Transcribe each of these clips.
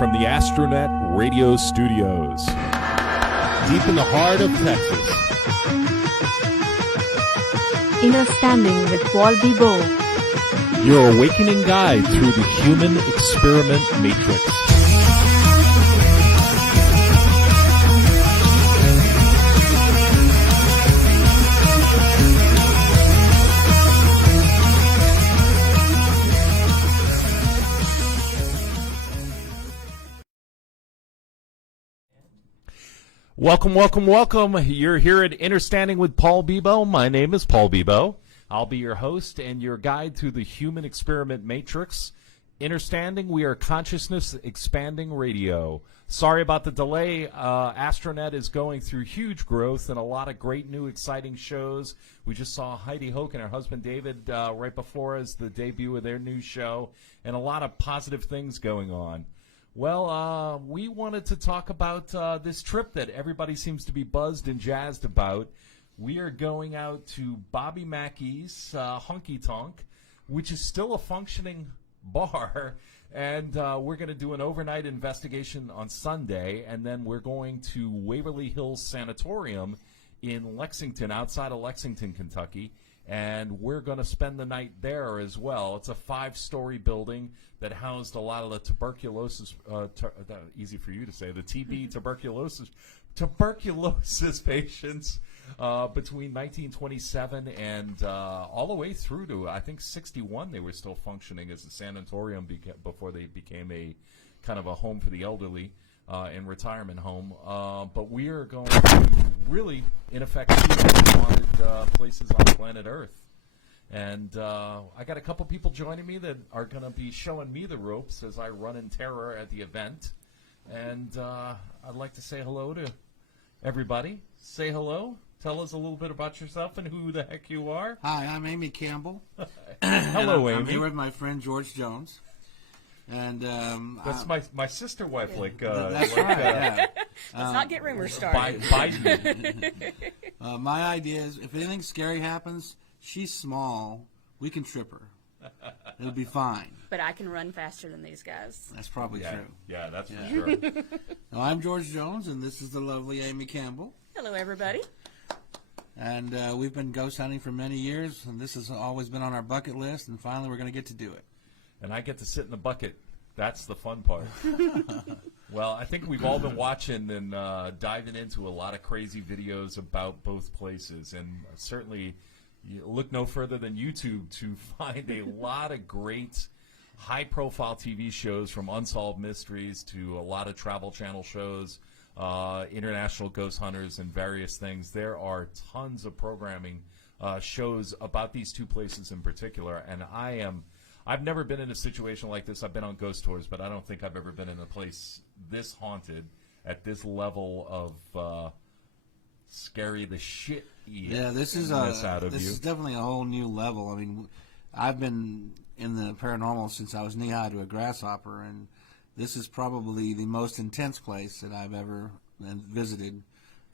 from the Astronet Radio Studios, deep in the heart of Texas. Innerstanding with Bibeau. Your awakening guide through the human experiment matrix. Welcome, welcome, welcome. You're here at Innerstanding with Bibeau. My name is Paul Bibeau. I'll be your host and your guide through the human experiment matrix. Innerstanding, we are consciousness expanding radio. Sorry about the delay. Astronet is going through huge growth and a lot of great new exciting shows. We just saw Heidi Hoke and her husband David right before us, the debut of their new show, and a lot of positive things going on. Well, we wanted to talk about this trip that everybody seems to be buzzed and jazzed about. We are going out to Bobby Mackey's Honky Tonk, which is still a functioning bar, and we're going to do an overnight investigation on Sunday, and then we're going to Waverly Hills Sanatorium in Lexington, outside of Lexington, Kentucky, and we're going to spend the night there as well. It's a 5-story building that housed a lot of the tuberculosis, easy for you to say, the TB tuberculosis patients between 1927 and all the way through to, I think, 61. They were still functioning as a sanatorium before they became a kind of a home for the elderly and retirement home. But we are going to really, in effect, see the most haunted places on planet Earth. And I got a couple people joining me that are going to be showing me the ropes as I run in terror at the event. And I'd like to say hello to everybody. Say hello. Tell us a little bit about yourself and who the heck you are. Hi, I'm Amy Campbell. Hello, Amy. I'm here with my friend George Jones. And that's my sister wife. Like that's right. Yeah. Let's not get rumors started. Biden. My idea is, if anything scary happens, she's small. We can trip her. It'll be fine. But I can run faster than these guys. That's probably true. Yeah, that's for sure. Well, I'm George Jones, and this is the lovely Amy Campbell. Hello, everybody. And we've been ghost hunting for many years, and this has always been on our bucket list, and finally we're going to get to do it. And I get to sit in the bucket. That's the fun part. Well, I think we've all been watching and diving into a lot of crazy videos about both places. And certainly, you look no further than YouTube to find a lot of great high-profile TV shows, from Unsolved Mysteries to a lot of Travel Channel shows, international ghost hunters, and various things. There are tons of programming shows about these two places in particular. And I've never been in a situation like this. I've been on ghost tours, but I don't think I've ever been in a place this haunted at this level of scary the shit. Yeah, this is definitely a whole new level. I mean, I've been in the paranormal since I was knee-high to a grasshopper, and this is probably the most intense place that I've ever visited,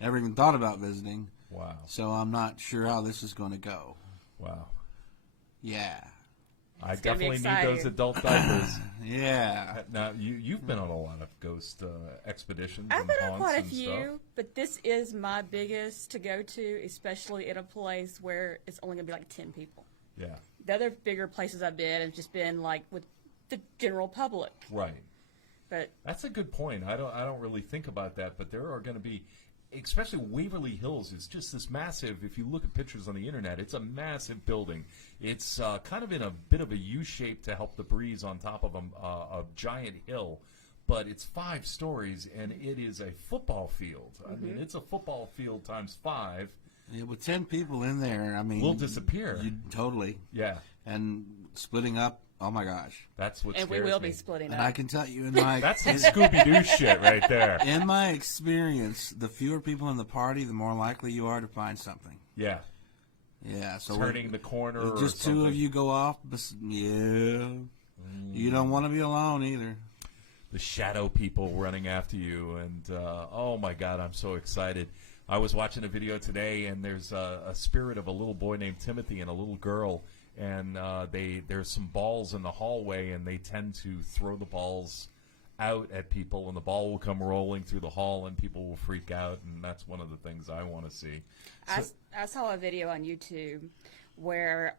ever even thought about visiting. Wow. So I'm not sure how this is going to go. Wow. Yeah. I definitely need those adult diapers. Yeah. Now, you've been on a lot of ghost expeditions. I've and been on haunts quite a and few, stuff. but this is my biggest to go to, especially in a place where it's only going to be like 10 people. Yeah. The other bigger places I've been have just been like with the general public. Right. But that's a good point. I don't really think about that, but there are going to be, especially Waverly Hills is just this massive. If you look at pictures on the internet, it's a massive building. It's kind of in a bit of a U shape to help the breeze on top of a giant hill, but it's 5 stories and it is a football field. I mean, it's a football field times 5. Yeah, with 10 people in there, I mean, we'll disappear. Totally. Yeah. And splitting up. Oh my gosh! That's what. And we will be splitting up. And I can tell you, in my that's some Scooby-Doo shit right there. In my experience, the fewer people in the party, the more likely you are to find something. Yeah. Yeah. So turning the corner. Just or something. 2 of you go off. Yeah. You don't want to be alone either. The shadow people running after you, and oh my God, I'm so excited. I was watching a video today, and there's a spirit of a little boy named Timothy and a little girl. And there's some balls in the hallway, and they tend to throw the balls out at people, and the ball will come rolling through the hall, and people will freak out, and that's one of the things I want to see. I saw a video on YouTube where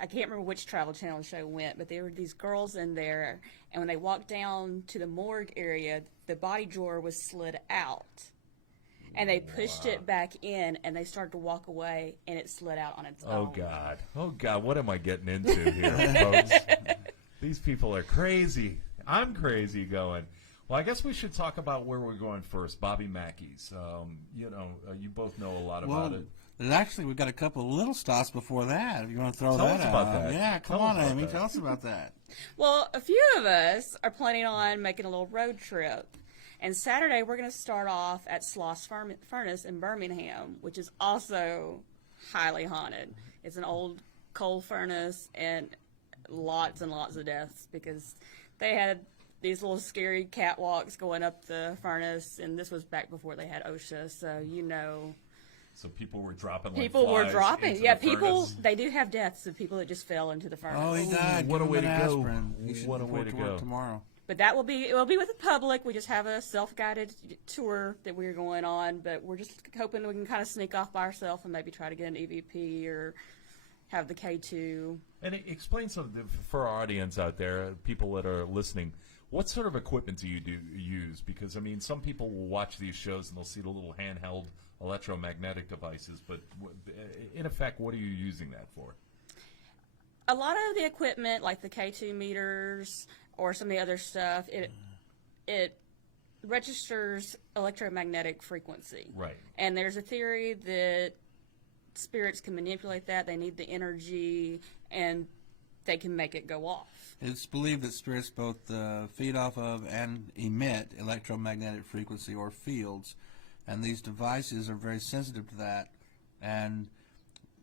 I can't remember which Travel Channel show went, but there were these girls in there, and when they walked down to the morgue area, the body drawer was slid out. And they pushed it back in, and they started to walk away, and it slid out on its own. Oh, God, what am I getting into here, folks? These people are crazy. I'm crazy going. Well, I guess we should talk about where we're going first, Bobby Mackey's. You both know a lot about it. Actually, we've got a couple of little stops before that. If you want to throw Tell that us out. about that. Yeah, come on, Amy. Tell us about that. Well, a few of us are planning on making a little road trip. And Saturday, we're going to start off at Sloss Furnace in Birmingham, which is also highly haunted. It's an old coal furnace and lots and lots of deaths because they had these little scary catwalks going up the furnace, and this was back before they had OSHA, so you know. So people were dropping like people flies were dropping. into Yeah, the people, furnace. they do have deaths of people that just fell into the furnace. Oh, he died. What a Give way him to an go. aspirin. He should What a way report to work go. tomorrow. But it will be with the public. We just have a self-guided tour that we're going on, but we're just hoping we can kind of sneak off by ourselves and maybe try to get an EVP or have the K2. And explain something for our audience out there, people that are listening. What sort of equipment do you use? Because, I mean, some people will watch these shows and they'll see the little handheld electromagnetic devices, but in effect, what are you using that for? A lot of the equipment, like the K2 meters or some of the other stuff, it registers electromagnetic frequency. Right. And there's a theory that spirits can manipulate that. They need the energy, and they can make it go off. It's believed that spirits both feed off of and emit electromagnetic frequency or fields, and these devices are very sensitive to that. And,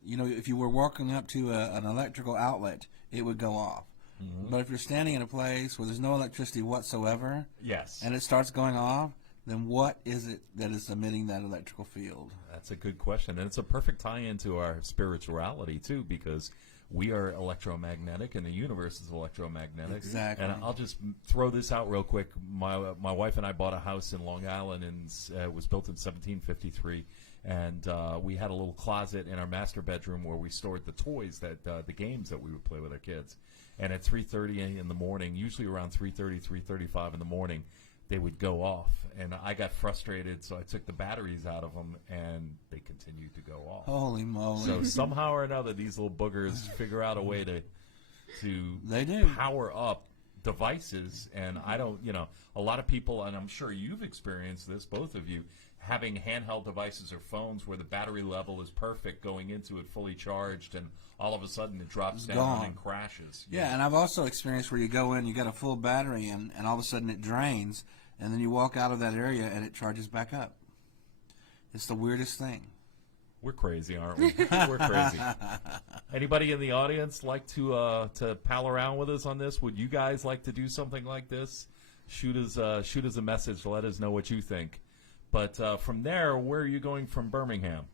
you know, if you were walking up to an electrical outlet, it would go off. Mm-hmm. But if you're standing in a place where there's no electricity whatsoever, yes, and it starts going off, then what is it that is emitting that electrical field? That's a good question, and it's a perfect tie-in to our spirituality, too, because we are electromagnetic, and the universe is electromagnetic. Exactly. And I'll just throw this out real quick. My wife and I bought a house in Long Island, and it was built in 1753. And we had a little closet in our master bedroom where we stored the toys, that the games that we would play with our kids. And at 3:30 in the morning, usually around 3:30, 3:35 in the morning, they would go off. And I got frustrated, so I took the batteries out of them, and they continued to go off. Holy moly. So somehow or another, these little boogers figure out a way to they do power up devices. And I don't, a lot of people, and I'm sure you've experienced this, both of you, having handheld devices or phones where the battery level is perfect going into it fully charged, and all of a sudden it drops down gone. and crashes. Yeah, and I've also experienced where you go in, you got a full battery, and all of a sudden it drains, and then you walk out of that area and it charges back up. It's the weirdest thing. We're crazy, aren't we? We're crazy. Anybody in the audience like to pal around with us on this? Would you guys like to do something like this? Shoot us a message. Let us know what you think. But from there, where are you going from Birmingham?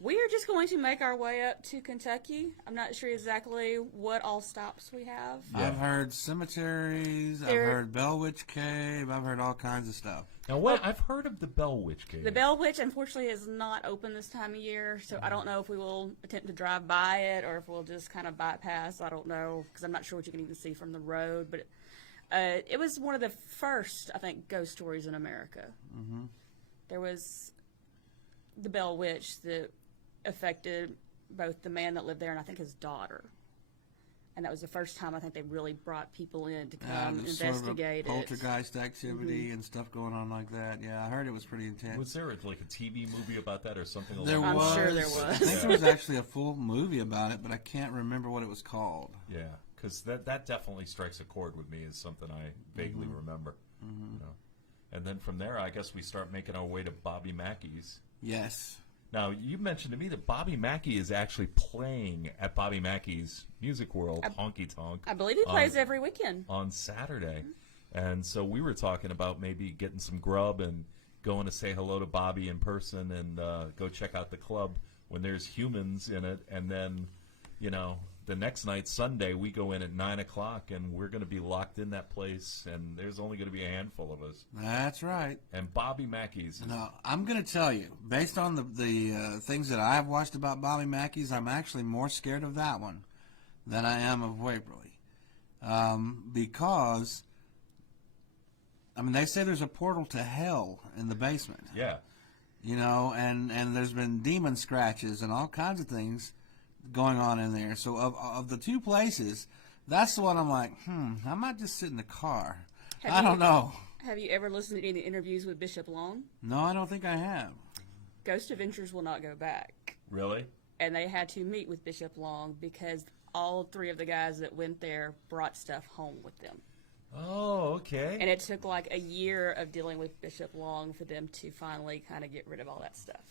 We are just going to make our way up to Kentucky. I'm not sure exactly what all stops we have. Yeah. I've heard cemeteries. I've heard Bell Witch Cave. I've heard all kinds of stuff. Now, I've heard of the Bell Witch Cave. The Bell Witch, unfortunately, is not open this time of year, so I don't know if we will attempt to drive by it or if we'll just kind of bypass. I don't know, because I'm not sure what you can even see from the road. But it was one of the first, I think, ghost stories in America. Mm-hmm. There was the Bell Witch that affected both the man that lived there and I think his daughter. And that was the first time I think they really brought people in to come investigate sort of poltergeist activity and stuff going on like that. Yeah, I heard it was pretty intense. Was there like a TV movie about that or something? I'm sure there was. I think there was actually a full movie about it, but I can't remember what it was called. Yeah, because that definitely strikes a chord with me as something I vaguely remember. Mm-hmm. And then from there, I guess we start making our way to Bobby Mackey's. Yes. Now, you mentioned to me that Bobby Mackey is actually playing at Bobby Mackey's Music World, Honky Tonk. I believe he plays every weekend. On Saturday. Mm-hmm. And so we were talking about maybe getting some grub and going to say hello to Bobby in person and go check out the club when there's humans in it. And then, the next night, Sunday, we go in at 9 o'clock, and we're going to be locked in that place, and there's only going to be a handful of us. That's right. And Bobby Mackey's. Now, I'm going to tell you, based on the things that I've watched about Bobby Mackey's, I'm actually more scared of that one than I am of Waverly. Because, I mean, they say there's a portal to hell in the basement. Yeah. You know, and there's been demon scratches and all kinds of things going on in there. So of the two places, that's the one I'm like, I might just sit in the car. I don't know. Have you ever listened to any interviews with Bishop Long? No, I don't think I have. Ghost Adventures will not go back. Really? And they had to meet with Bishop Long because all 3 of the guys that went there brought stuff home with them. Oh, okay. And it took like a year of dealing with Bishop Long for them to finally kind of get rid of all that stuff.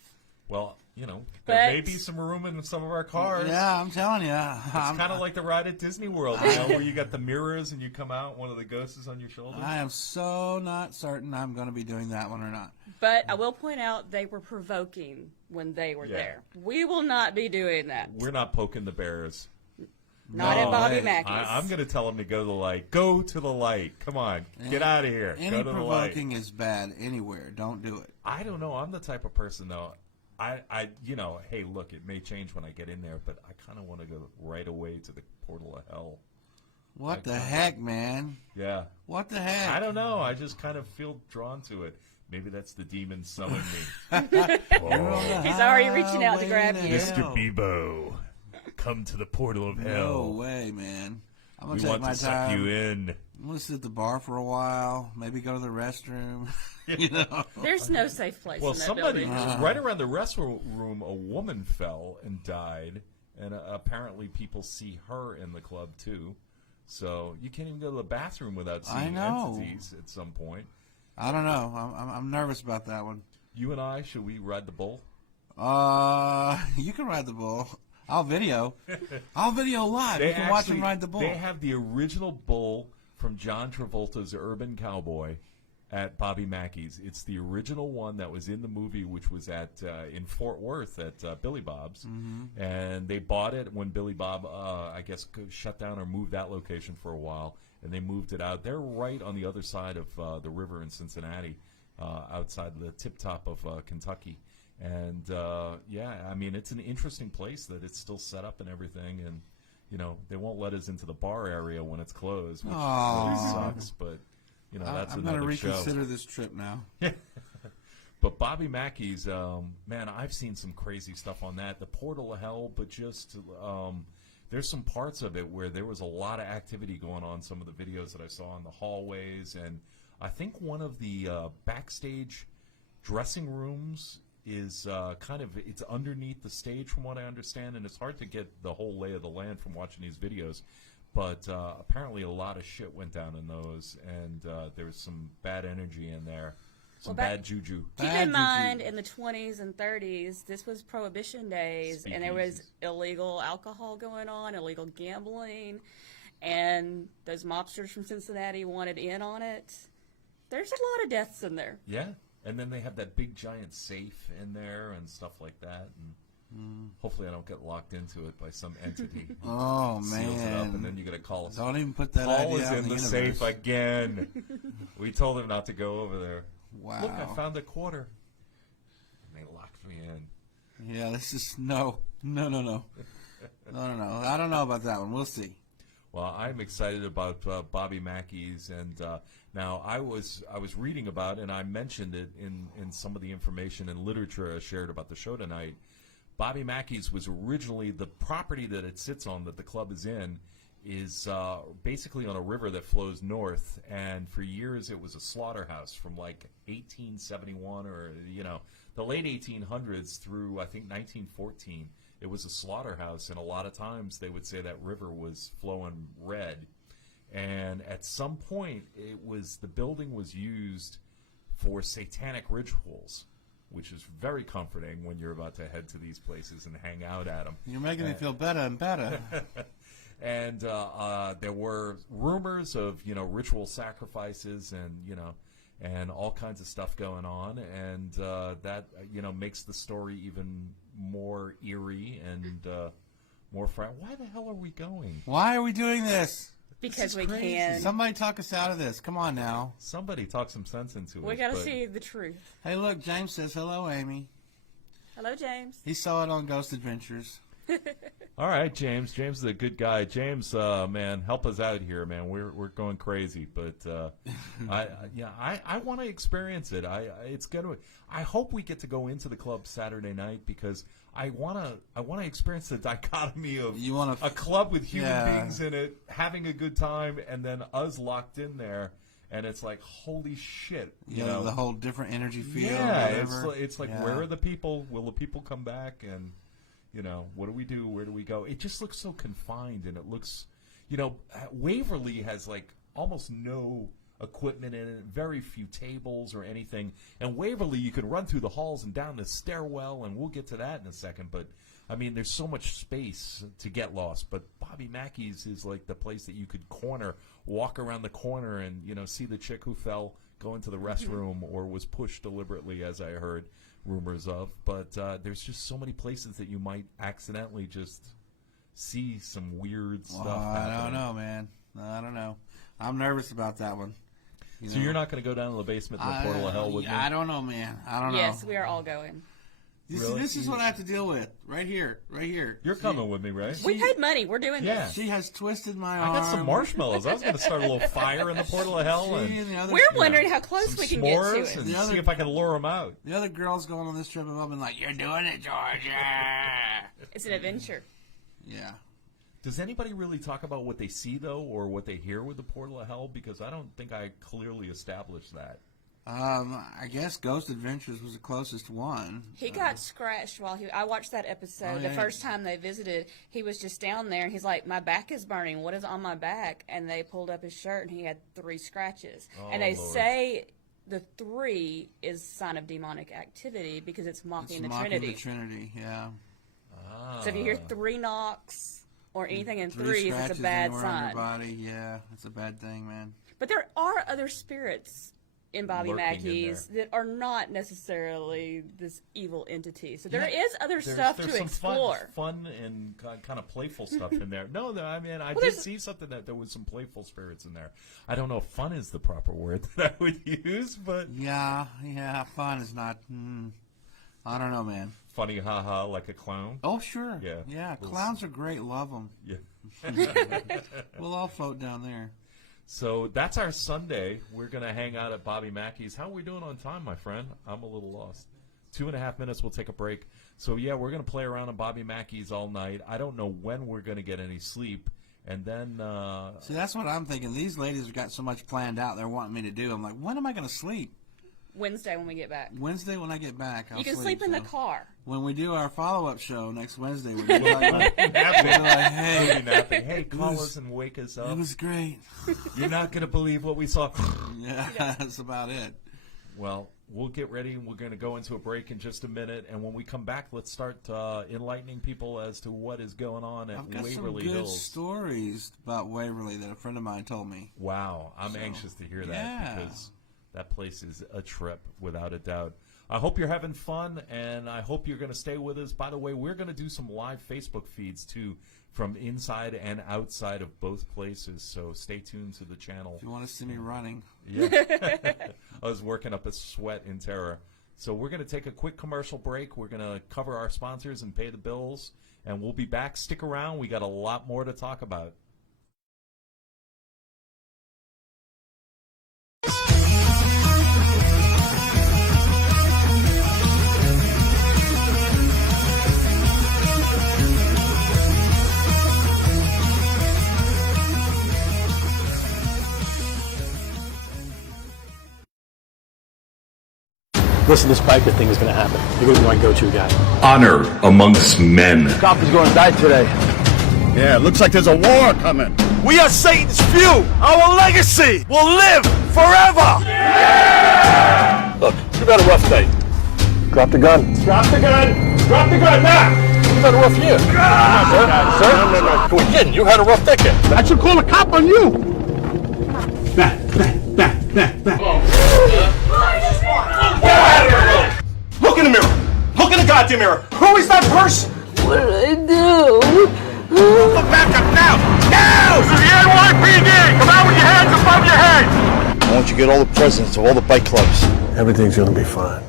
Well, you know, there may But- be some room in some of our cars. Yeah, I'm telling you. It's kind of like the ride at Disney World, you know, where you got the mirrors and you come out, one of the ghosts is on your shoulder. I am so not certain I'm going to be doing that one or not. But I will point out they were provoking when they were there. We will not be doing that. We're not poking the bears. Not at Bobby hey, Mackey's. I'm going to tell them to go to the light. Go to the light. Come on. Get out of here. Any Go to the light. provoking is bad anywhere. Don't do it. I don't know. I'm the type of person, though. I you know, hey, look, it may change when I get in there, but I kind of want to go right away to the portal of hell. What the heck, man? Yeah. What the heck? I don't know. I just kind of feel drawn to it. Maybe that's the demon summoning me. He's already reaching out to grab you. Hell. Bibeau, come to the portal of No way, man. I'm going We to take want my to suck time. you in. I'm going to sit at the bar for a while. Maybe go to the restroom. You know? There's no safe place Well, in that somebody, building. right around the restroom, a woman fell and died, and apparently people see her in the club, too. So you can't even go to the bathroom without seeing entities at some point. I don't know. I'm nervous about that one. You and I, should we ride the bull? You can ride the bull. I'll video. I'll video live. You can watch him ride the bull. They have the original bull from John Travolta's Urban Cowboy at Bobby Mackey's. It's the original one that was in the movie, which was at in Fort Worth at Billy Bob's. Mm-hmm. And they bought it when Billy Bob, I guess, shut down or moved that location for a while, and they moved it out. They're right on the other side of the river in Cincinnati, outside the tip top of Kentucky. And, yeah, I mean, it's an interesting place that it's still set up and everything, and, you know, they won't let us into the bar area when it's closed, which really sucks, but, you know, that's I'm another going to show. reconsider this trip now. But Bobby Mackey's, man, I've seen some crazy stuff on that. The Portal of Hell, but just there's some parts of it where there was a lot of activity going on, some of the videos that I saw in the hallways, and I think one of the backstage dressing rooms is it's underneath the stage from what I understand, and it's hard to get the whole lay of the land from watching these videos, but apparently a lot of shit went down in those, and there's some bad energy in there, some bad juju. Keep in mind, in the 20s and 30s, this was Prohibition days, and there was illegal alcohol going on, illegal gambling, and those mobsters from Cincinnati wanted in on it. There's a lot of deaths in there. Yeah. And then they have that big giant safe in there and stuff like that. And hopefully I don't get locked into it by some entity. Oh, Seals it up, man. and then you got to call us. Don't even put that Paul idea is out in the universe. safe again. We told him not to go over there. Wow. Look, I found a quarter. And they locked me in. Yeah, this is no. I don't know about that one. We'll see. Well, I'm excited about Bobby Mackey's, and now I was reading about, and I mentioned it in some of the information and literature I shared about the show tonight. Bobby Mackey's was originally the property that it sits on, that the club is in, is basically on a river that flows north, and for years it was a slaughterhouse from like 1871 or the late 1800s through I think 1914. It was a slaughterhouse, and a lot of times they would say that river was flowing red. And at some point, the building was used for satanic rituals, which is very comforting when you're about to head to these places and hang out at them. You're making me feel better and better. And there were rumors of ritual sacrifices and all kinds of stuff going on, and that makes the story even more eerie and More Why the hell are we going? Why are we doing this? Because we crazy. can. Somebody talk us out of this. Come on now. Somebody talk some sense into it. We got to see the truth. Hey, look, James says, hello, Amy. Hello, James. He saw it on Ghost Adventures. All right, James. James is a good guy. James, man, help us out here, man. We're going crazy, but I want to experience it. I hope we get to go into the club Saturday night because I want to experience the dichotomy of a club with human beings in it, having a good time, and then us locked in there. And it's like, holy shit. You know, the whole different energy feel. Yeah, it's like, where are the people? Will the people come back? And, what do we do? Where do we go? It just looks so confined, and it looks, Waverly has, like, almost no equipment in it, very few tables or anything. And Waverly, you can run through the halls and down the stairwell, and we'll get to that in a second. But, I mean, there's so much space to get lost. But Bobby Mackey's is like the place that you could walk around the corner and, see the chick who fell, go into the restroom or was pushed deliberately, as I heard rumors of. But there's just so many places that you might accidentally just see some weird stuff happening. I don't know, man. I don't know. I'm nervous about that one. So you're not going to go down to the basement in the portal of hell with me? I don't know, man. I don't know. Yes, we are all going. This is what I have to deal with right here. You're coming with me, right? We paid money. We're doing this. She has twisted my arm. I got some marshmallows. I was going to start a little fire in the portal of hell. We're wondering how close we can get to it. And see if I can lure them out. The other girls going on this trip have all been like, "You're doing it, Georgia." It's an adventure. Yeah. Does anybody really talk about what they see, though, or what they hear with the portal of hell? Because I don't think I clearly established that. I guess Ghost Adventures was the closest one. He got scratched while I watched that episode. The first time they visited, he was just down there, and he's like, "My back is burning. What is on my back?" And they pulled up his shirt, and he had 3 scratches. And they say the 3 is sign of demonic activity because it's mocking the Trinity. The Trinity, yeah. So if you hear 3 knocks or anything in 3s, it's a bad sign. On your body, yeah, it's a bad thing, man. But there are other spirits in Bobby Lurking Mackey's in that are not necessarily this evil entity. So there is other stuff to explore. Fun and kind of playful stuff in there. No, I mean, I did see something that there was some playful spirits in there. I don't know if fun is the proper word that I would use, but... Yeah, fun is not... I don't know, man. Funny, haha, like a clown? Oh, sure. Yeah. Clowns are great. Love them. Yeah. We'll all float down there. So that's our Sunday. We're going to hang out at Bobby Mackey's. How are we doing on time, my friend? I'm a little lost. 2.5 minutes, we'll take a break. So, yeah, we're going to play around at Bobby Mackey's all night. I don't know when we're going to get any sleep. And then... See, that's what I'm thinking. These ladies have got so much planned out they're wanting me to do. I'm like, when am I going to sleep? Wednesday when we get back. Wednesday when I get back, I'll You can sleep in the car. When we do our follow-up show next Wednesday, we'll be like, hey, call us and wake us up. It was great. You're not going to believe what we saw. Yeah, that's about it. Well, we'll get ready, and we're going to go into a break in just a minute. And when we come back, let's start enlightening people as to what is going on at Waverly Hills. I've got some good stories about Waverly that a friend of mine told me. Wow. I'm anxious to hear that because that place is a trip, without a doubt. I hope you're having fun, and I hope you're going to stay with us. By the way, we're going to do some live Facebook feeds, too, from inside and outside of both places, so stay tuned to the channel. If you want to see me running. Yeah. I was working up a sweat in terror. So we're going to take a quick commercial break. We're going to cover our sponsors and pay the bills, and we'll be back. Stick around. We got a lot more to talk about. Listen, this biker thing is going to happen. You're going to be my go-to guy. Honor amongst men. Cop is going to die today. Yeah, looks like there's a war coming. We are Satan's few. Our legacy will live forever. Yeah! Look, you've had a rough day. Drop the gun. Drop the gun. Drop the gun now. You've had a rough year. Come on, sir. No. Who again? You had a rough decade. I should call a cop on you. Back. Look in the mirror. Look in the goddamn mirror. Who is that person? What did I do? you get all the presidents of all the bike clubs. Everything's gonna be fine.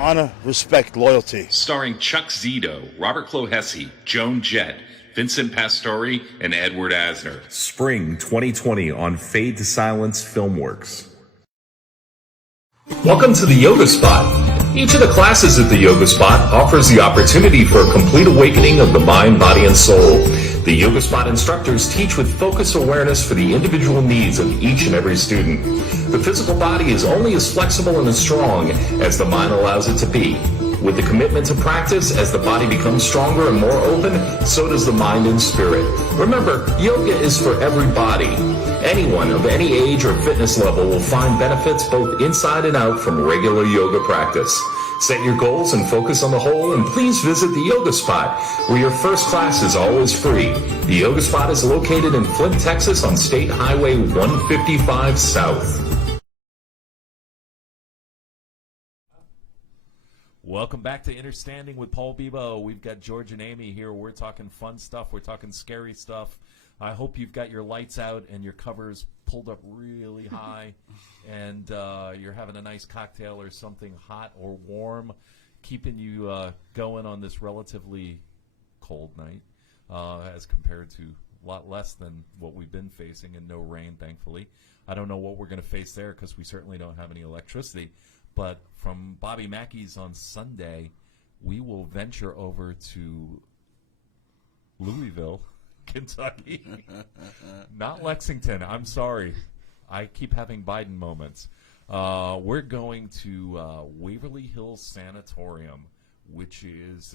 Honor, respect, loyalty. Starring Chuck Zito, Robert Clohessy, Joan Jett, Vincent Pastore, and Edward Asner. Spring 2020 on Fade to Silence Filmworks. Welcome to the Yoga Spot. Each of the classes at the Yoga Spot offers the opportunity for a complete awakening of the mind, body, and soul. The Yoga Spot instructors teach with focused awareness for the individual needs of each and every student. The physical body is only as flexible and as strong as the mind allows it to be. With the commitment to practice, as the body becomes stronger and more open, so does the mind and spirit. Remember, yoga is for everybody. Anyone of any age or fitness level will find benefits both inside and out from regular yoga practice. Set your goals and focus on the whole, and please visit the Yoga Spot, where your first class is always free. The Yoga Spot is located in Flint, Texas on State Highway 155 South. Welcome back to Innerstanding with Paul Bibeau. We've got George and Amy here. We're talking fun stuff. We're talking scary stuff. I hope you've got your lights out and your covers pulled up really high, and you're having a nice cocktail or something hot or warm, keeping you going on this relatively cold night as compared to a lot less than what we've been facing, and no rain, thankfully. I don't know what we're going to face there because we certainly don't have any electricity. But from Bobby Mackey's on Sunday, we will venture over to Louisville, Kentucky. Not Lexington. I'm sorry. I keep having Biden moments. We're going to Waverly Hills Sanatorium, which is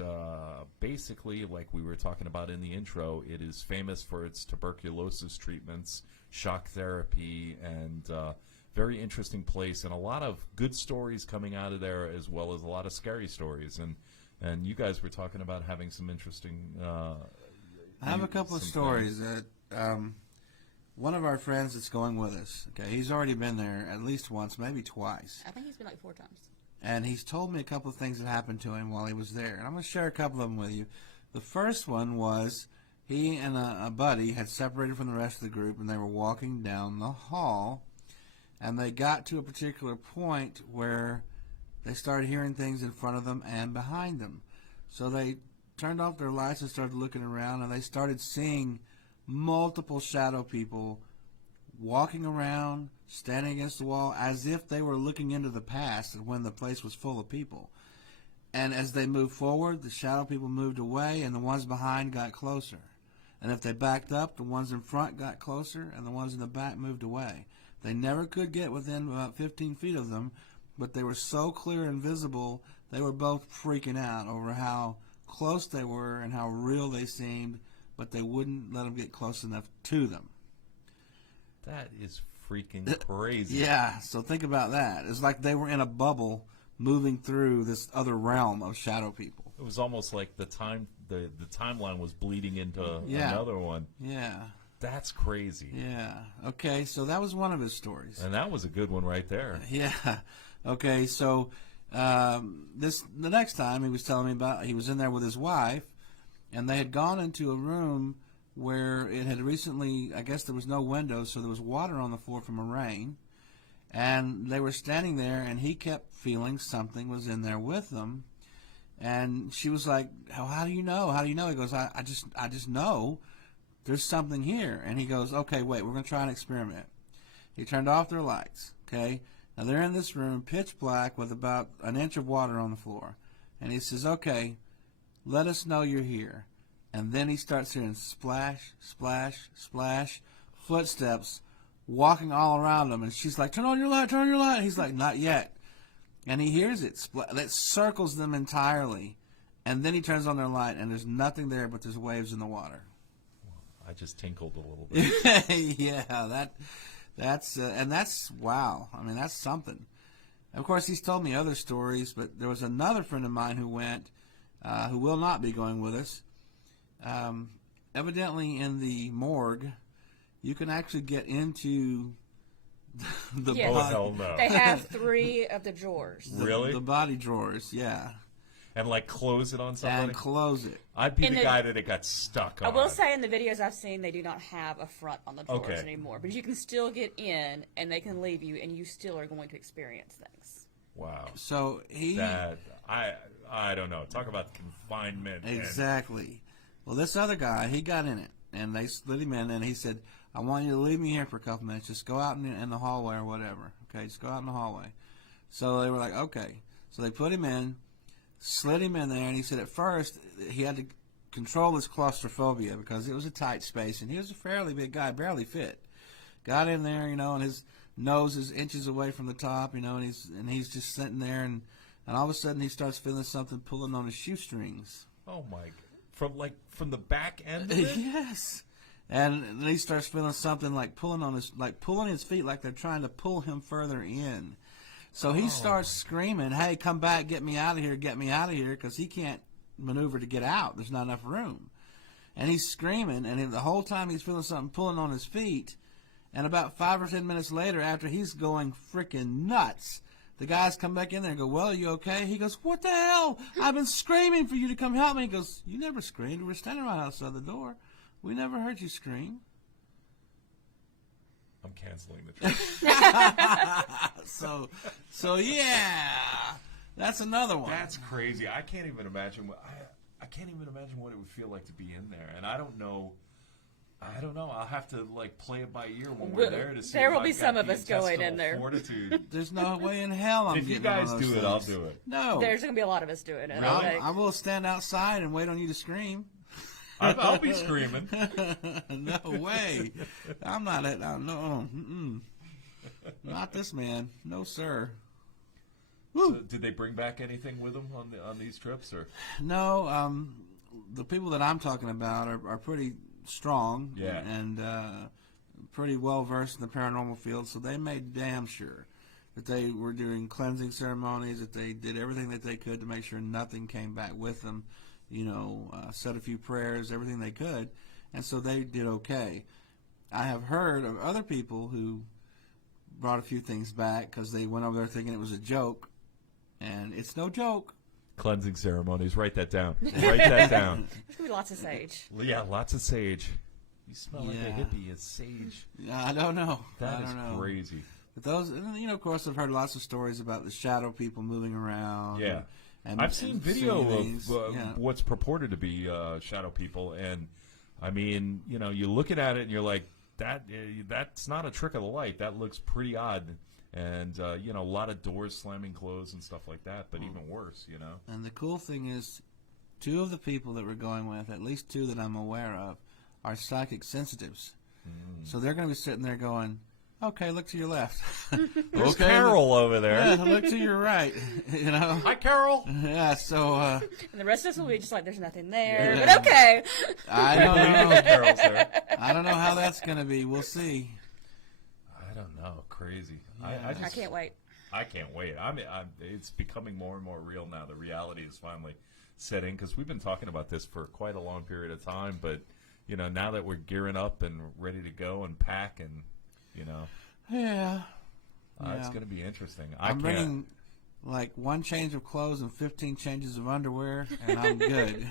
basically, like we were talking about in the intro, it is famous for its tuberculosis treatments, shock therapy, and very interesting place, and a lot of good stories coming out of there, as well as a lot of scary stories. And you guys were talking about having some interesting. I have a couple of stories that one of our friends that's going with us. Okay, he's already been there at least once, maybe twice. I think he's been like 4 times. And he's told me a couple of things that happened to him while he was there, and I'm going to share a couple of them with you. The first one was he and a buddy had separated from the rest of the group, and they were walking down the hall. And they got to a particular point where they started hearing things in front of them and behind them. So they turned off their lights and started looking around, and they started seeing multiple shadow people walking around, standing against the wall, as if they were looking into the past and when the place was full of people. And as they moved forward, the shadow people moved away, and the ones behind got closer. And if they backed up, the ones in front got closer, and the ones in the back moved away. They never could get within about 15 feet of them, but they were so clear and visible, they were both freaking out over how close they were and how real they seemed, but they wouldn't let them get close enough to them. That is freaking crazy. Yeah, so think about that. It's like they were in a bubble moving through this other realm of shadow people. It was almost like the timeline was bleeding into another one. Yeah. That's crazy. Yeah. Okay, so that was one of his stories. And that was a good one right there. Yeah. Okay, so the next time he was telling me about, he was in there with his wife, and they had gone into a room where it had recently, I guess there was no windows, so there was water on the floor from a rain, and they were standing there, and he kept feeling something was in there with them, and she was like, how do you know? How do you know? He goes, I just know. There's something here. And he goes, okay, wait, we're going to try an experiment. He turned off their lights, okay? Now they're in this room, pitch black, with about an inch of water on the floor. And he says, okay, let us know you're here. And then he starts hearing splash, splash, splash, footsteps walking all around him. And she's like, turn on your light, turn on your light. He's like, not yet. And he hears it. That circles them entirely. And then he turns on their light, and there's nothing there but there's waves in the water. I just tinkled a little bit. Yeah, that's wow. I mean, that's something. Of course, he's told me other stories, but there was another friend of mine who went, who will not be going with us. Evidently, in the morgue, you can actually get into the Yes. Oh, hell no. They have 3 of the drawers. Really? The body drawers, yeah. and like close it on somebody. And close it. I'd be the guy that it got stuck on. I will say in the videos I've seen, they do not have a front on the doors Okay. anymore. But you can still get in, and they can leave you, and you still are going to experience things. Wow. So I don't know. Talk about confinement. Exactly. Well, this other guy, he got in it, and they slid him in, and he said, I want you to leave me here for a couple minutes. Just go out in the hallway or whatever. Okay, just go out in the hallway. So they were like, okay. So they put him in, slid him in there, and he said at first he had to control his claustrophobia because it was a tight space, and he was a fairly big guy, barely fit. Got in there, and his nose is inches away from the top, and he's just sitting there, and all of a sudden he starts feeling something pulling on his shoestrings. Oh my! From the back end of it? Yes. And then he starts feeling something like pulling his feet, like they're trying to pull him further in. So he starts screaming, "Hey, come back, get me out of here, because he can't maneuver to get out. There's not enough room." And he's screaming, and the whole time he's feeling something pulling on his feet. And about 5 or 10 minutes later, after he's going freaking nuts, the guys come back in there and go, "Well, are you okay?" He goes, "What the hell? I've been screaming for you to come help me." He goes, "You never screamed. We were standing right outside the door. We never heard you scream." I'm canceling the trip. So yeah, that's another one. That's crazy. I can't even imagine what it would feel like to be in there. And I don't know. I'll have to play it by ear when we're there to see. There will if be I've some got of the us going in intestinal there. Fortitude. There's no way in hell I'm If you getting guys on those do it, I'll things. do it. No, There's going to be a lot of us doing it. I will stand outside and wait on you to scream. I'll be screaming. No way. I'm not at no. Not this man. No sir. So did they bring back anything with them on these trips, or no? The people that I'm talking about are pretty strong, Yeah. and pretty well versed in the paranormal field. So they made damn sure that they were doing cleansing ceremonies, that they did everything that they could to make sure nothing came back with them. Said a few prayers, everything they could, and so they did okay. I have heard of other people who brought a few things back because they went over there thinking it was a joke, and it's no joke. cleansing ceremonies? Write that down. Write that down. There's going to be lots of sage. Yeah, lots of sage. You smell like a hippie. It's sage. Yeah, I don't know. That is know. crazy. But those, of course, I've heard lots of stories about the shadow people moving around. Yeah. And I've seen video things. of what's purported to be shadow people, and I mean, you're looking at it and you're like, that's not a trick of the light. That looks pretty odd, and a lot of doors slamming closed and stuff like that. But even worse, And the cool thing is, 2 of the people that we're going with, at least 2 that I'm aware of, are psychic sensitives. So they're going to be sitting there going, "Okay, look to your left." There's Carol over there. Yeah, look to your right. Hi, Carol. Yeah. So. And the rest of us will be just like, there's nothing there. Yeah. But okay. I don't know. Carol's there. I don't know how that's going to be. We'll see. I don't know. Crazy. Yeah. I can't wait. I can't wait. It's becoming more and more real now. The reality is finally setting, because we've been talking about this for quite a long period of time. But now that we're gearing up and ready to go and pack, and Yeah. it's going to be interesting. I'm bringing like 1 change of clothes and 15 changes of underwear, and I'm good.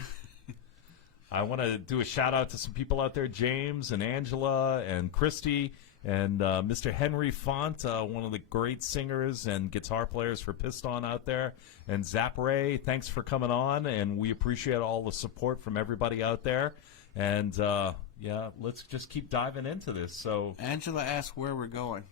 I want to do a shout out to some people out there, James and Angela and Christy and Mr. Henry Font, one of the great singers and guitar players for Piston out there, and Zap Ray. Thanks for coming on, and we appreciate all the support from everybody out there. And let's just keep diving into this. So Angela asked where we're going.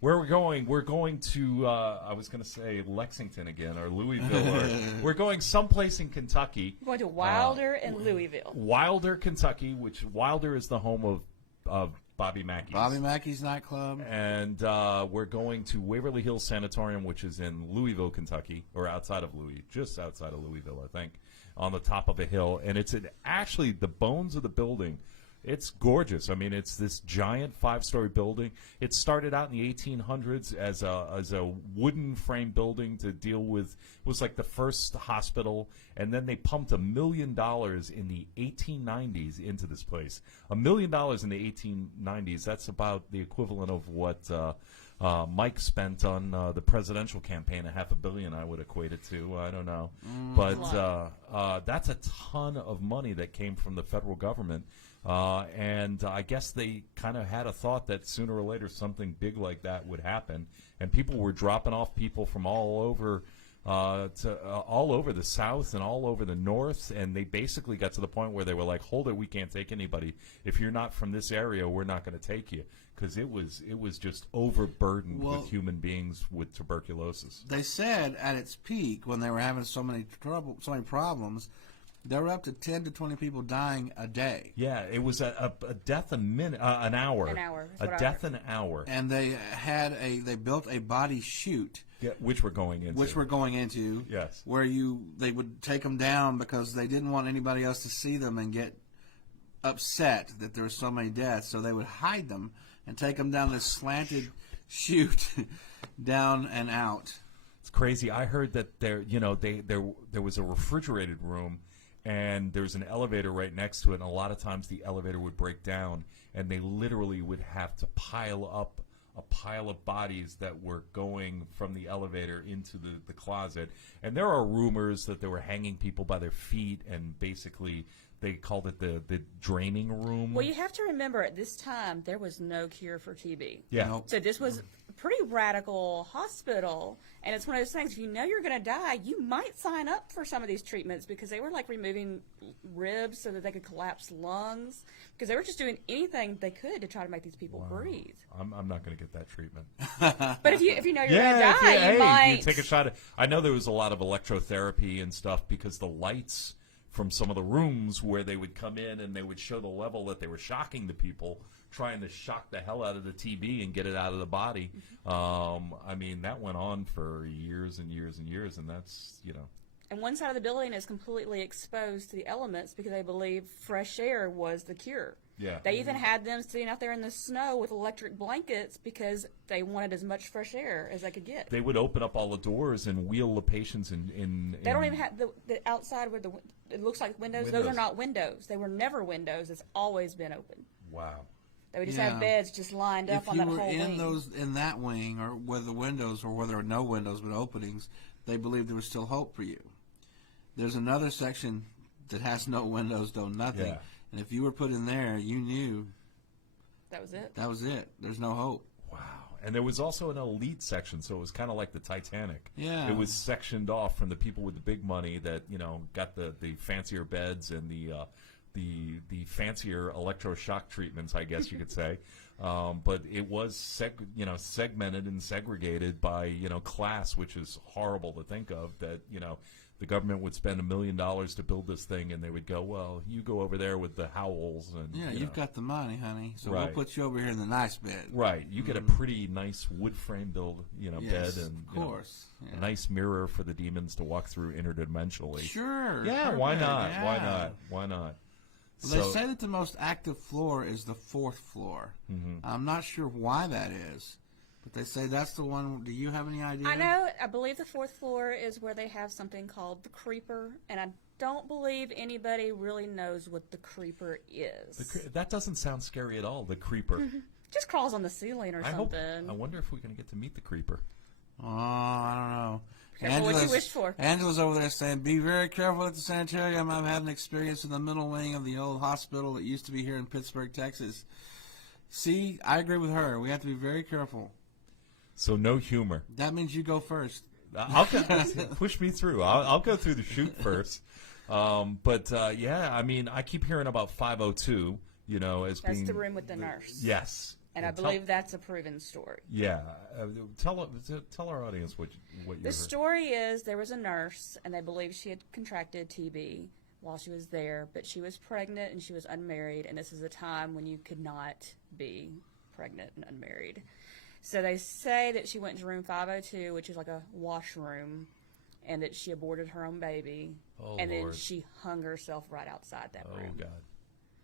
Where we're going to, I was going to say Lexington again, or Louisville. Or we're going someplace in Kentucky. We're going to Wilder and Louisville. Wilder, Kentucky, which Wilder is the home of Bobby Mackey. Bobby Mackey's nightclub. And we're going to Waverly Hills Sanatorium, which is in Louisville, Kentucky, or outside of just outside of Louisville, I think, on the top of a hill. And it's actually the bones of the building. It's gorgeous. I mean, it's this giant 5-story building. It started out in the 1800s as a wooden frame building to deal with, it was like the first hospital, and then they pumped $1 million in the 1890s into this place. $1 million in the 1890s, that's about the equivalent of what Mike spent on the presidential campaign, $500 million, I would equate it to. I don't know. But that's a ton of money that came from the federal government. And I guess they kind of had a thought that sooner or later something big like that would happen. And people were dropping off people from all over all over the South and all over the North, and they basically got to the point where they were like, hold it, we can't take anybody. If you're not from this area, we're not going to take you, because it was just overburdened with human beings with tuberculosis. They said at its peak, when they were having so many problems, there were up to 10 to 20 people dying a day. Yeah, it was a death an hour. An hour. A death an hour. And they built a body chute. Yeah, which we're going into. Yes. Where they would take them down because they didn't want anybody else to see them and get upset that there were so many deaths. So they would hide them and take them down this slanted chute down and out. It's crazy. I heard that there was a refrigerated room, and there's an elevator right next to it, and a lot of times the elevator would break down, and they literally would have to pile up a pile of bodies that were going from the elevator into the closet. And there are rumors that they were hanging people by their feet, and basically they called it the draining room. Well, you have to remember, at this time, there was no cure for TB. Yeah. Nope. So this was a pretty radical hospital, and it's one of those things, if you know you're going to die, you might sign up for some of these treatments, because they were like removing ribs so that they could collapse lungs, because they were just doing anything they could to try to make these people breathe. I'm not going to get that treatment. But if you know you're going to die, you might. You take a shot. I know there was a lot of electrotherapy and stuff, because the lights from some of the rooms where they would come in and they would show the level that they were shocking the people, trying to shock the hell out of the TB and get it out of the body. I mean, that went on for years and years and years, and that's, And one side of the building is completely exposed to the elements because they believe fresh air was the cure. Yeah. They even had them sitting out there in the snow with electric blankets because they wanted as much fresh air as they could get. They would open up all the doors and wheel the patients in They don't even have the outside where it looks like windows. Those are not windows. They were never windows. It's always been open. Wow. They would just have beds just lined up on that whole wing. If you were in that wing, or where the windows, or where there were no windows but openings, they believed there was still hope for you. There's another section that has no windows, no nothing. Yeah. And if you were put in there, you knew that was it. That was it. There's no hope. Wow. And there was also an elite section, so it was kind of like the Titanic. Yeah. It was sectioned off from the people with the big money that, got the fancier beds and the fancier electroshock treatments, I guess you could say. But it was segmented and segregated by, class, which is horrible to think of, that, the government would spend $1 million to build this thing, and they would go, well, you go over there with the Howells. And, you've got the money, honey, so right. we'll put you over here in the nice bed. Right. You get a pretty nice wood frame build, bed, and of course. A nice mirror for the demons to walk through interdimensionally. Sure. Yeah, perfect. why not? Yeah. Why not? Why not? Well, they say that the most active floor is the 4th floor. Mm-hmm. I'm not sure why that is. But they say that's the one. Do you have any idea? I believe the 4th floor is where they have something called the creeper, and I don't believe anybody really knows what the creeper is. That doesn't sound scary at all, the creeper. Just crawls on the ceiling or something. I wonder if we're going to get to meet the creeper. Oh, I don't know. Careful what you wish for. Angela's over there saying, be very careful at the sanitarium. I've had an experience in the middle wing of the old hospital that used to be here in Pittsburgh, Texas. See, I agree with her. We have to be very careful. So no humor. That means you go first. Push me through. I'll go through the chute first. Yeah, I mean, I keep hearing about 502, as being... That's the room with the nurse. Yes. And I believe that's a proven story. Yeah. Tell our audience what you heard. The story is there was a nurse, and they believe she had contracted TB while she was there, but she was pregnant and she was unmarried, and this is a time when you could not be pregnant and unmarried. So they say that she went to room 502, which is like a washroom, and that she aborted her own baby, and then she hung herself right outside that room. Oh, God.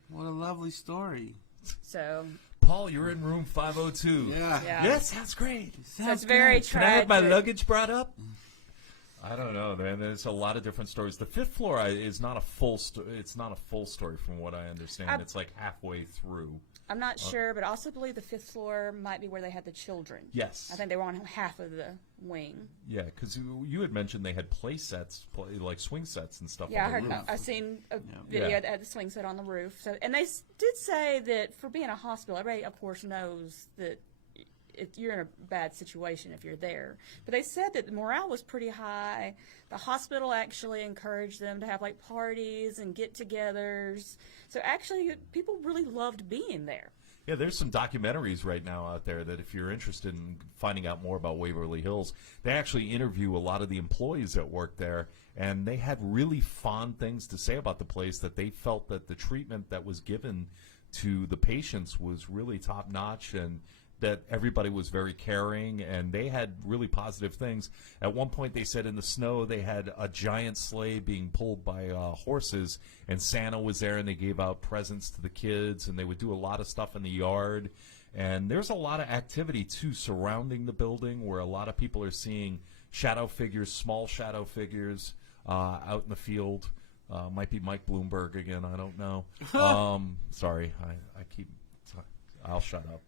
What a lovely story. So... Paul, you're in room 502. Yeah. Yes, that's great. So it's very tragic. Can I have my luggage brought up? I don't know, man. There's a lot of different stories. The 5th floor is not a full. It's not a full story, from what I understand. It's like halfway through. I'm not sure, but I also believe the 5th floor might be where they had the children. Yes. I think they were on half of the wing. Yeah, because you had mentioned they had play sets, like swing sets and stuff. Yeah, on the roof. I've seen a video Yeah. that had the swing set on the roof. So, and they did say that for being a hospital, everybody, of course, knows that you're in a bad situation if you're there. But they said that the morale was pretty high. The hospital actually encouraged them to have like parties and get-togethers. So actually, people really loved being there. Yeah, there's some documentaries right now out there that if you're interested in finding out more about Waverly Hills, they actually interview a lot of the employees that work there, and they had really fond things to say about the place, that they felt that the treatment that was given to the patients was really top-notch, and that everybody was very caring, and they had really positive things. At one point, they said in the snow they had a giant sleigh being pulled by horses, and Santa was there, and they gave out presents to the kids, and they would do a lot of stuff in the yard. And there's a lot of activity, too, surrounding the building, where a lot of people are seeing shadow figures, small shadow figures out in the field. Might be Mike Bloomberg again, I don't know. Sorry, I'll shut up.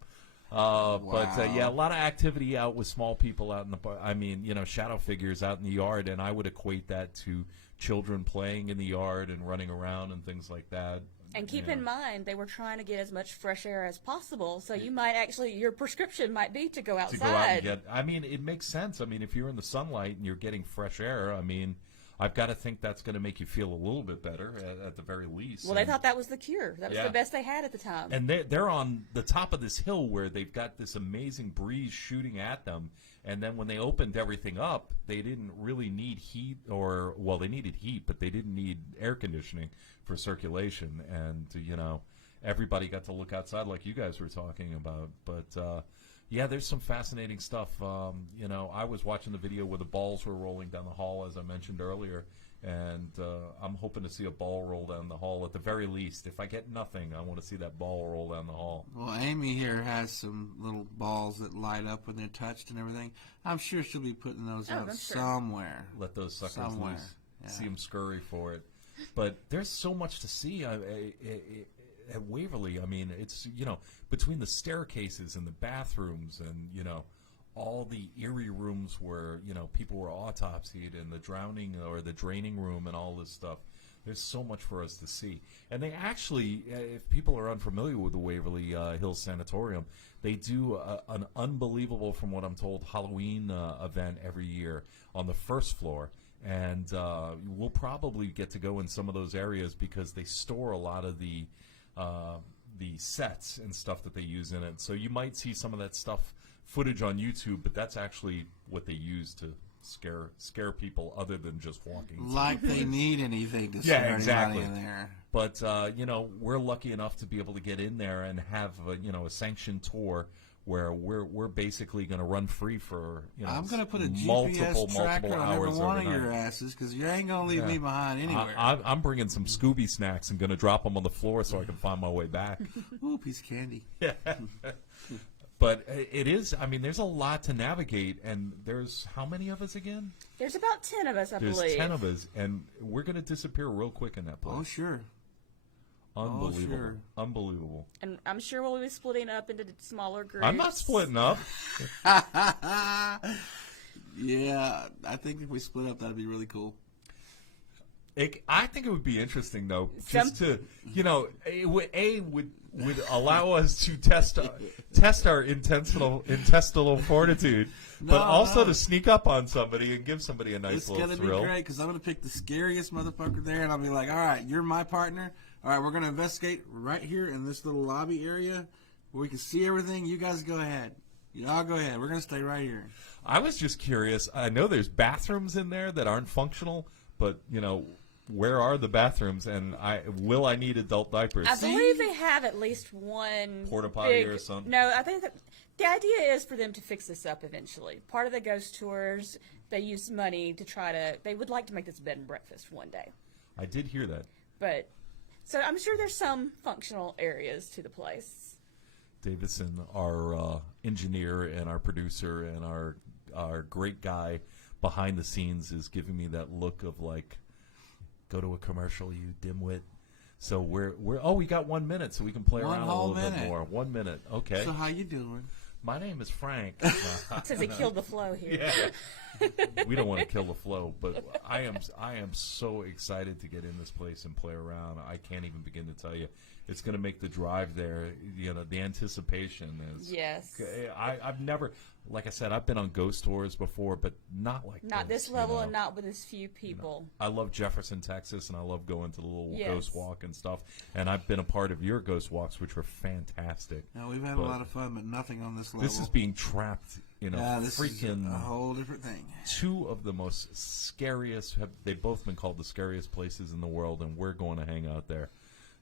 But yeah, a lot of activity out with small people out in the, shadow figures out in the yard, and I would equate that to children playing in the yard and running around and things like that. And keep in mind, they were trying to get as much fresh air as possible, so you might actually, your prescription might be to go outside. To go out and get, it makes sense. I mean, if you're in the sunlight and you're getting fresh air, I've got to think that's going to make you feel a little bit better at the very least. Well, they thought that was the cure. That was the best they had at the time. And they're on the top of this hill where they've got this amazing breeze shooting at them. And then when they opened everything up, they didn't really need heat they needed heat, but they didn't need air conditioning for circulation. And, everybody got to look outside like you guys were talking about. But, yeah, there's some fascinating stuff. I was watching the video where the balls were rolling down the hall, as I mentioned earlier, and I'm hoping to see a ball roll down the hall at the very least. If I get nothing, I want to see that ball roll down the hall. Well, Amy here has some little balls that light up when they're touched and everything. I'm sure she'll be putting those out somewhere. Let those suckers somewhere. loose. Yeah. See them scurry for it. But there's so much to see at Waverly. It's, between the staircases and the bathrooms and, all the eerie rooms where, people were autopsied, and the drowning or the draining room and all this stuff. There's so much for us to see. And they actually, if people are unfamiliar with the Waverly Hills Sanatorium, they do an unbelievable, from what I'm told, Halloween event every year on the first floor. And we'll probably get to go in some of those areas because they store a lot of the sets and stuff that they use in it. So you might see some of that footage on YouTube, but that's actually what they use to scare people other than just walking. Like they need anything to scare anybody in there. But, we're lucky enough to be able to get in there and have, a sanctioned tour where we're basically going to run free for, I'm going to put a multiple GPS tracker on every hours one of overnight. your asses, because you ain't going to leave me behind anywhere. I'm bringing some Scooby snacks and going to drop them on the floor so I can find my way back. Ooh, piece of candy. But it is, there's a lot to navigate, and there's how many of us again? There's about 10 of us, I believe. There's 10 of us, and we're going to disappear real quick in that place. Oh, sure. Unbelievable. Oh, sure. Unbelievable. And I'm sure we'll be splitting up into smaller groups. I'm not splitting up. Yeah, I think if we split up, that'd be really cool. I think it would be interesting, though, just to, it would allow us to test our intestinal fortitude, but also to sneak up on somebody and give somebody a nice little thrill. It's going to be great, because I'm going to pick the scariest motherfucker there, and I'll be like, all right, you're my partner. All right, we're going to investigate right here in this little lobby area where we can see everything. You guys go ahead. Y'all go ahead. We're going to stay right here. I was just curious. I know there's bathrooms in there that aren't functional, but, where are the bathrooms, and will I need adult diapers? I believe they have at least one porta potty or something. No, I think that the idea is for them to fix this up eventually. Part of the ghost tours, they use money to they would like to make this bed and breakfast one day. I did hear that. But, so I'm sure there's some functional areas to the place. Davidson, our engineer and our producer and our great guy behind the scenes, is giving me that look of like, go to a commercial, you dimwit. So we got 1 minute, so we can play One around a whole little bit minute. more. 1 minute, okay. So how you doing? My name is Frank. Since it killed the flow here. Yeah. We don't want to kill the flow, but I am so excited to get in this place and play around. I can't even begin to tell you. It's going to make the drive there, the anticipation is. Yes. I've never, like I said, I've been on ghost tours before, but not like Not this level and not with as few people. I love Jefferson, Texas, and I love going to the little Yes. ghost walk and stuff. And I've been a part of your ghost walks, which were fantastic. No, we've had a lot of fun, but nothing on this level. This is being trapped in a this freaking is a whole different thing. two of the most scariest. They've both been called the scariest places in the world, and we're going to hang out there.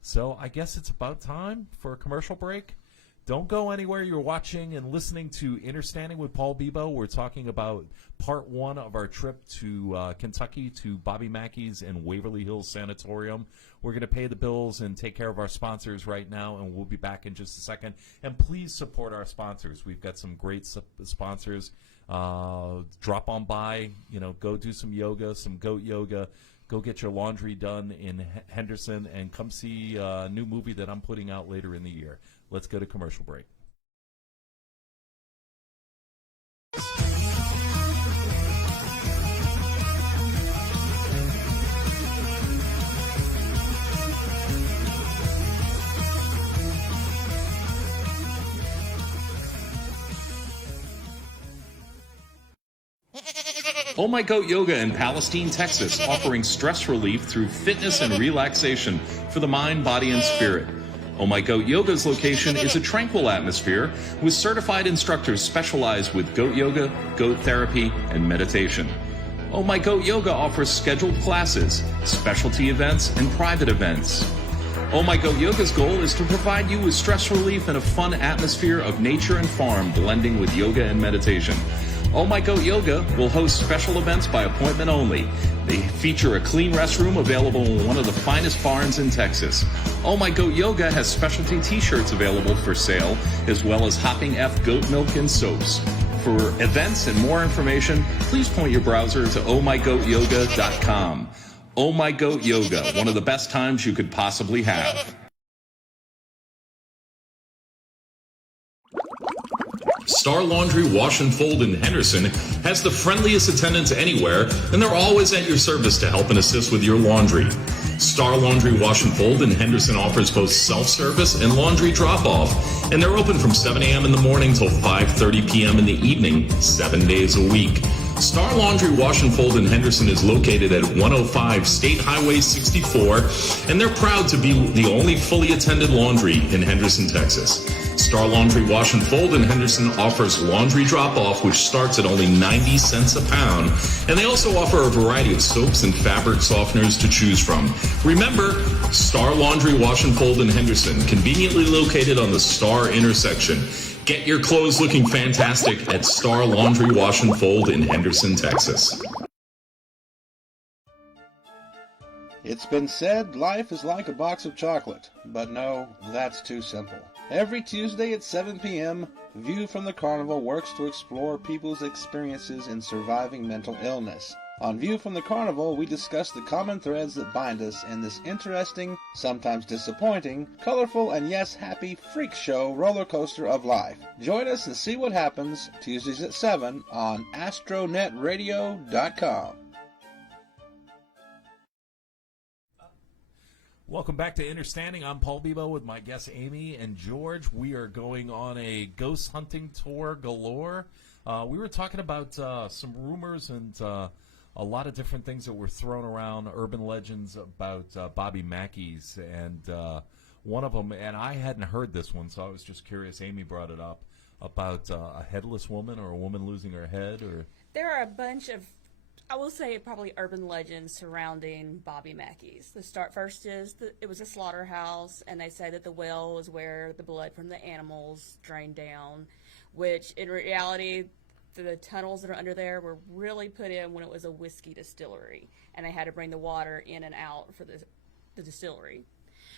So I guess it's about time for a commercial break. Don't go anywhere. You're watching and listening to Innerstanding with Paul Bibeau. We're talking about part one of our trip to Kentucky to Bobby Mackey's and Waverly Hills Sanatorium. We're going to pay the bills and take care of our sponsors right now, and we'll be back in just a second. And please support our sponsors. We've got some great sponsors. Drop on by, go do some yoga, some goat yoga. Go get your laundry done in Henderson and come see a new movie that I'm putting out later in the year. Let's go to commercial break. Oh My Goat Yoga in Palestine, Texas, offering stress relief through fitness and relaxation for the mind, body, and spirit. Oh My Goat Yoga's location is a tranquil atmosphere with certified instructors specialized with goat yoga, goat therapy, and meditation. Oh My Goat Yoga offers scheduled classes, specialty events, and private events. Oh My Goat Yoga's goal is to provide you with stress relief and a fun atmosphere of nature and farm blending with yoga and meditation. Oh My Goat Yoga will host special events by appointment only. They feature a clean restroom available in one of the finest barns in Texas. Oh My Goat Yoga has specialty t-shirts available for sale, as well as Hopping F goat milk and soaps. For events and more information, please point your browser to ohmygoatyoga.com. Oh My Goat Yoga, one of the best times you could possibly have. Star Laundry Wash and Fold in Henderson has the friendliest attendants anywhere, and they're always at your service to help and assist with your laundry. Star Laundry Wash and Fold in Henderson offers both self-service and laundry drop-off, and they're open from 7 a.m. in the morning till 5:30 p.m. in the evening, 7 days a week. Star Laundry Wash and Fold in Henderson is located at 105 State Highway 64, and they're proud to be the only fully attended laundry in Henderson, Texas. Star Laundry Wash and Fold in Henderson offers laundry drop-off, which starts at only 90 cents a pound, and they also offer a variety of soaps and fabric softeners to choose from. Remember, Star Laundry Wash and Fold in Henderson, conveniently located on the Star intersection. Get your clothes looking fantastic at Star Laundry Wash and Fold in Henderson, Texas. It's been said life is like a box of chocolate, but no, that's too simple. Every Tuesday at 7 p.m., View from the Carnival works to explore people's experiences in surviving mental illness. On View from the Carnival, we discuss the common threads that bind us in this interesting, sometimes disappointing, colorful, and yes, happy freak show roller coaster of life. Join us and see what happens Tuesdays at 7 on astronetradio.com. Welcome back to Innerstanding. I'm Paul Bibeau with my guests Amy and George. We are going on a ghost hunting tour galore. We were talking about some rumors and a lot of different things that were thrown around, urban legends about Bobby Mackey's, and one of them, and I hadn't heard this one, so I was just curious. Amy brought it up about a headless woman or a woman losing her head. Or there are a bunch of, I will say, probably urban legends surrounding Bobby Mackey's. First is it was a slaughterhouse, and they say that the well was where the blood from the animals drained down, which in reality, the tunnels that are under there were really put in when it was a whiskey distillery, and they had to bring the water in and out for the distillery.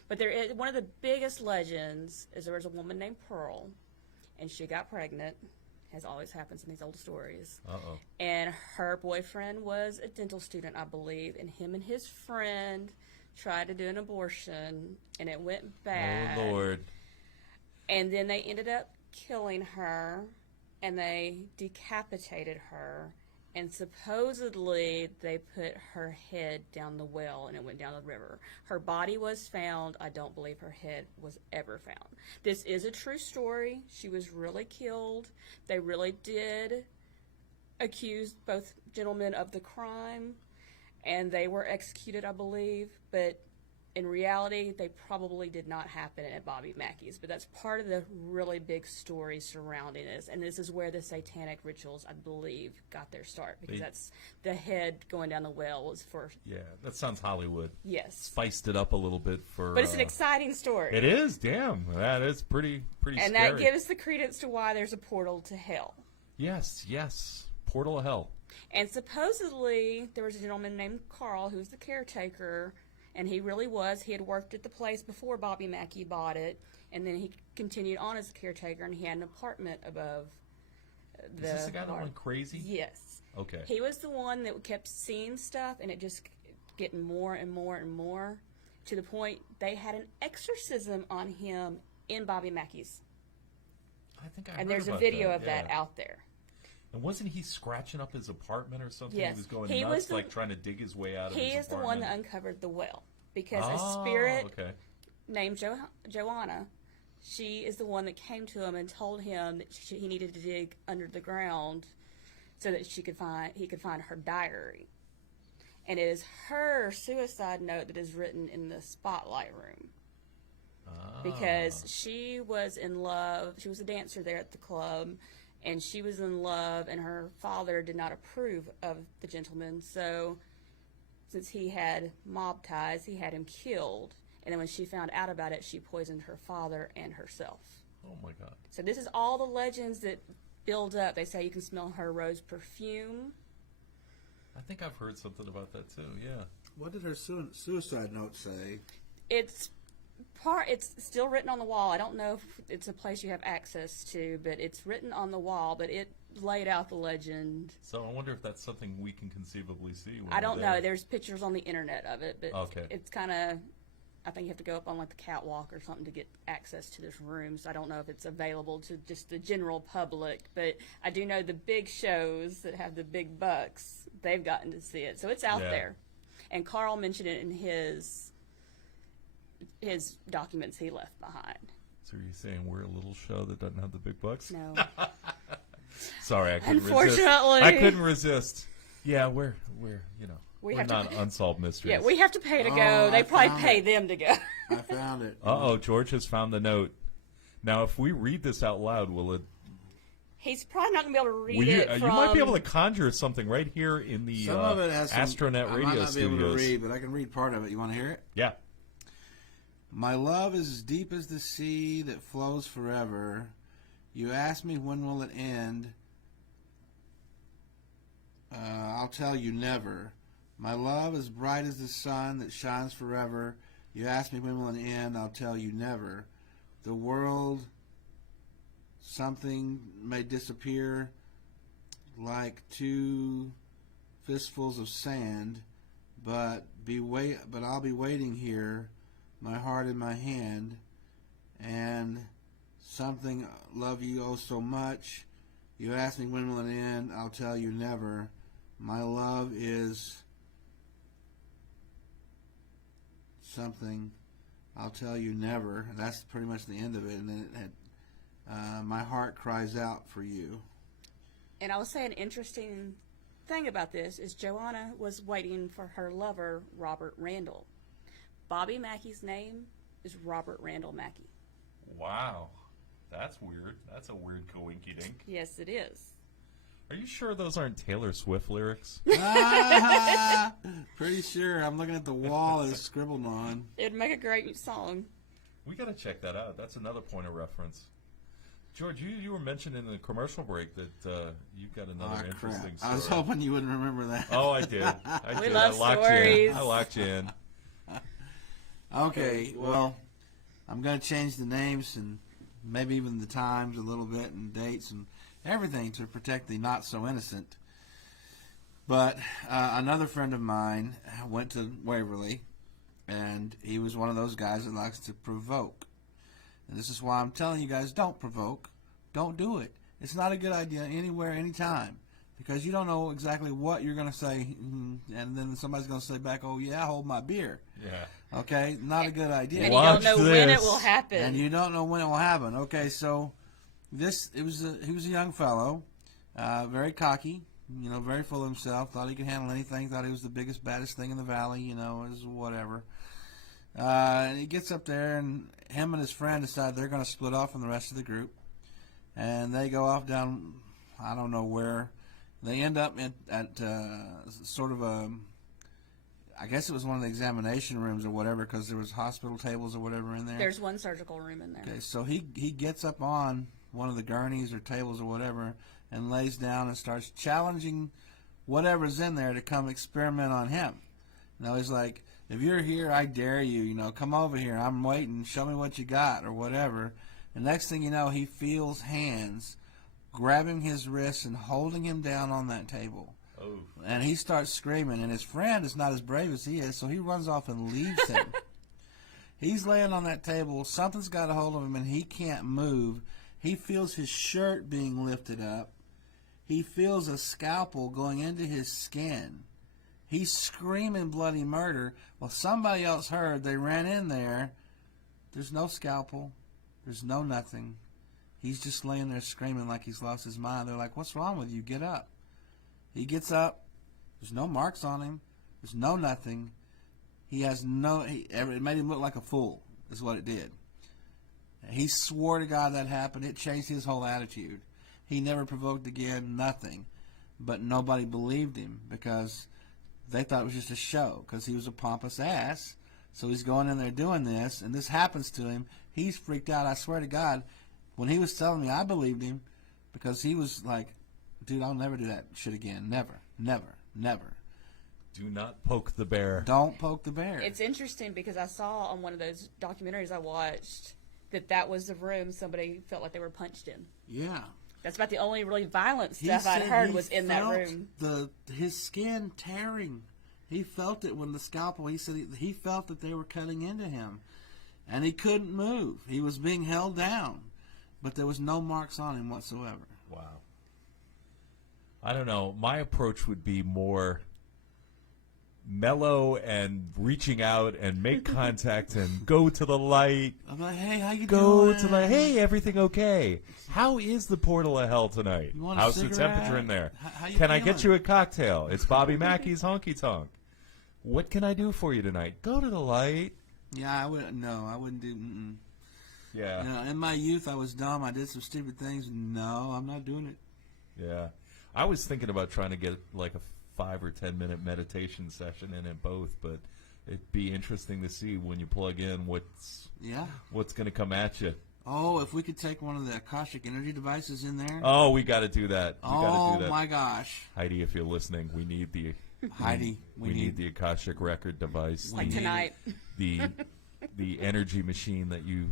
But there is one of the biggest legends is there was a woman named Pearl, and she got pregnant, as always happens in these old stories. And her boyfriend was a dental student, I believe, and him and his friend tried to do an abortion, and it went bad. Oh, Lord. And then they ended up killing her, and they decapitated her, and supposedly they put her head down the well, and it went down the river. Her body was found. I don't believe her head was ever found. This is a true story. She was really killed. They really did accuse both gentlemen of the crime, and they were executed, I believe, but in reality, they probably did not happen at Bobby Mackey's, but that's part of the really big story surrounding this, and this is where the satanic rituals, I believe, got their start, because that's the head going down the well was for... Yeah, that sounds Hollywood. Yes. Spiced it up a little bit for... But it's an exciting story. It is, damn. That is pretty and scary. that gives the credence to why there's a portal to hell. Yes. Portal of hell. And supposedly, there was a gentleman named Carl, who was the caretaker, and he really was. He had worked at the place before Bobby Mackey bought it, and then he continued on as a caretaker, and he had an apartment above the... Is this the guy that went crazy? Yes. Okay. He was the one that kept seeing stuff, and it just getting more and more and more, to the point they had an exorcism on him in Bobby Mackey's. I think I And heard there's a about video that, of that out there. And wasn't he scratching up his apartment or something? Yes. He was going He nuts, was the- like trying to dig his way out of his He is the apartment. one that uncovered the well, because a spirit named Joanna, she is the one that came to him and told him that he needed to dig under the ground so that he could find her diary. And it is her suicide note that is written in the spotlight room. Because she was in love. She was a dancer there at the club, and she was in love, and her father did not approve of the gentleman. So since he had mob ties, he had him killed. And then when she found out about it, she poisoned her father and herself. Oh, my God. So this is all the legends that build up. They say you can smell her rose perfume. I think I've heard something about that, too, yeah. What did her suicide note say? It's still written on the wall. I don't know if it's a place you have access to, but it's written on the wall, but it laid out the legend. So I wonder if that's something we can conceivably see. When I don't we're know. there. There's pictures on the internet of it, but it's kind of, I think you have to go up on like the catwalk or something to get access to this room. So I don't know if it's available to just the general public, but I do know the big shows that have the big bucks, they've gotten to see it. So it's out there. And Carl mentioned it in his documents he left behind. So are you saying we're a little show that doesn't have the big bucks? No. Sorry, I couldn't Unfortunately. resist. I couldn't resist. Yeah, we're We have not to, unsolved mysteries. Yeah, we have to pay to go. They probably pay them to go. I found it. Uh-oh, George has found the note. Now, if we read this out loud, will it... He's probably not going to be able to read it from... You might be able to conjure something right here in the Some of it has Astronet Radio I might not Studios. be able to read, but I can read part of it. You want to hear it? Yeah. My love is as deep as the sea that flows forever. You ask me when will it end. I'll tell you never. My love is bright as the sun that shines forever. You ask me when will it end. I'll tell you never. The world, something may disappear like two fistfuls of sand, but I'll be waiting here, my heart in my hand, and something love you oh so much. You ask me when will it end, I'll tell you never. My love is something, I'll tell you never. And that's pretty much the end of it. And then it had, my heart cries out for you. And I will say an interesting thing about this is Joanna was waiting for her lover, Robert Randall. Bobby Mackey's name is Robert Randall Mackey. Wow. That's weird. That's a weird coinky-dink. Yes, it is. Are you sure those aren't Taylor Swift lyrics? Pretty sure. I'm looking at the wall it's scribbled on. It'd make a great song. We got to check that out. That's another point of reference. George, you were mentioning in the commercial break that you've got another interesting story. I was hoping you wouldn't remember that. Oh, I did. We love stories. I locked you in. Okay, well, I'm going to change the names and maybe even the times a little bit and dates and everything to protect the not-so-innocent. But another friend of mine went to Waverly, And he was one of those guys that likes to provoke. And this is why I'm telling you guys, don't provoke. Don't do it. It's not a good idea anywhere, anytime. Because you don't know exactly what you're going to say, and then somebody's going to say back, "Oh yeah, hold my beer." Yeah. Okay, not a good idea. And you don't know when it will happen. And you don't know when it will happen. Okay, so he was a young fellow, very cocky, very full of himself. Thought he could handle anything. Thought he was the biggest, baddest thing in the valley. Is whatever. And he gets up there, and him and his friend decide they're going to split off from the rest of the group, and they go off down, I don't know where. They end up at sort of a, I guess it was one of the examination rooms or whatever, because there was hospital tables or whatever in there. There's one surgical room in there. Okay, so he gets up on one of the gurneys or tables or whatever and lays down and starts challenging whatever's in there to come experiment on him. He's like, "If you're here, I dare you. Come over here. I'm waiting. Show me what you got," or whatever. And next thing you know, he feels hands grabbing his wrists and holding him down on that table. Oh. And he starts screaming, and his friend is not as brave as he is, so he runs off and leaves him. He's laying on that table. Something's got a hold of him, and he can't move. He feels his shirt being lifted up. He feels a scalpel going into his skin. He's screaming bloody murder. Well, somebody else heard. They ran in there. There's no scalpel. There's no nothing. He's just laying there screaming like he's lost his mind. They're like, "What's wrong with you? Get up." He gets up. There's no marks on him. There's no nothing. He has it made him look like a fool, is what it did. He swore to God that happened. It changed his whole attitude. He never provoked again, nothing. But nobody believed him because they thought it was just a show, because he was a pompous ass. So he's going in there doing this, and this happens to him. He's freaked out. I swear to God, when he was telling me, I believed him, because he was like, "Dude, I'll never do that shit again. Never, never, never." Do not poke the bear. Don't poke the bear. It's interesting because I saw on one of those documentaries I watched that was the room somebody felt like they were punched in. Yeah. That's about the only really violent stuff I'd heard was in that room. His skin tearing. He felt it when the scalpel, he said he felt that they were cutting into him. And he couldn't move. He was being held down. But there was no marks on him whatsoever. Wow. I don't know. My approach would be more mellow and reaching out and make contact and go to the light. I'm like, "Hey, how you doing? doing?" Go to the, "Hey, everything okay? How is the portal of hell tonight? You want a How's the cigarette? temperature in there? How you Can I get feeling?" you a cocktail? It's Bobby Mackey's Honky Tonk. What can I do for you tonight? Go to the light." Yeah, I wouldn't do. Yeah. In my youth, I was dumb. I did some stupid things. No, I'm not doing it. Yeah. I was thinking about trying to get like a 5 or 10 minute meditation session in it both, but it'd be interesting to see when you plug in what's going to come at you. Oh, if we could take one of the Akashic energy devices in there. Oh, we got to do that. My gosh. Heidi, if you're listening, we need the we need the Akashic record device. Like tonight. The energy machine that you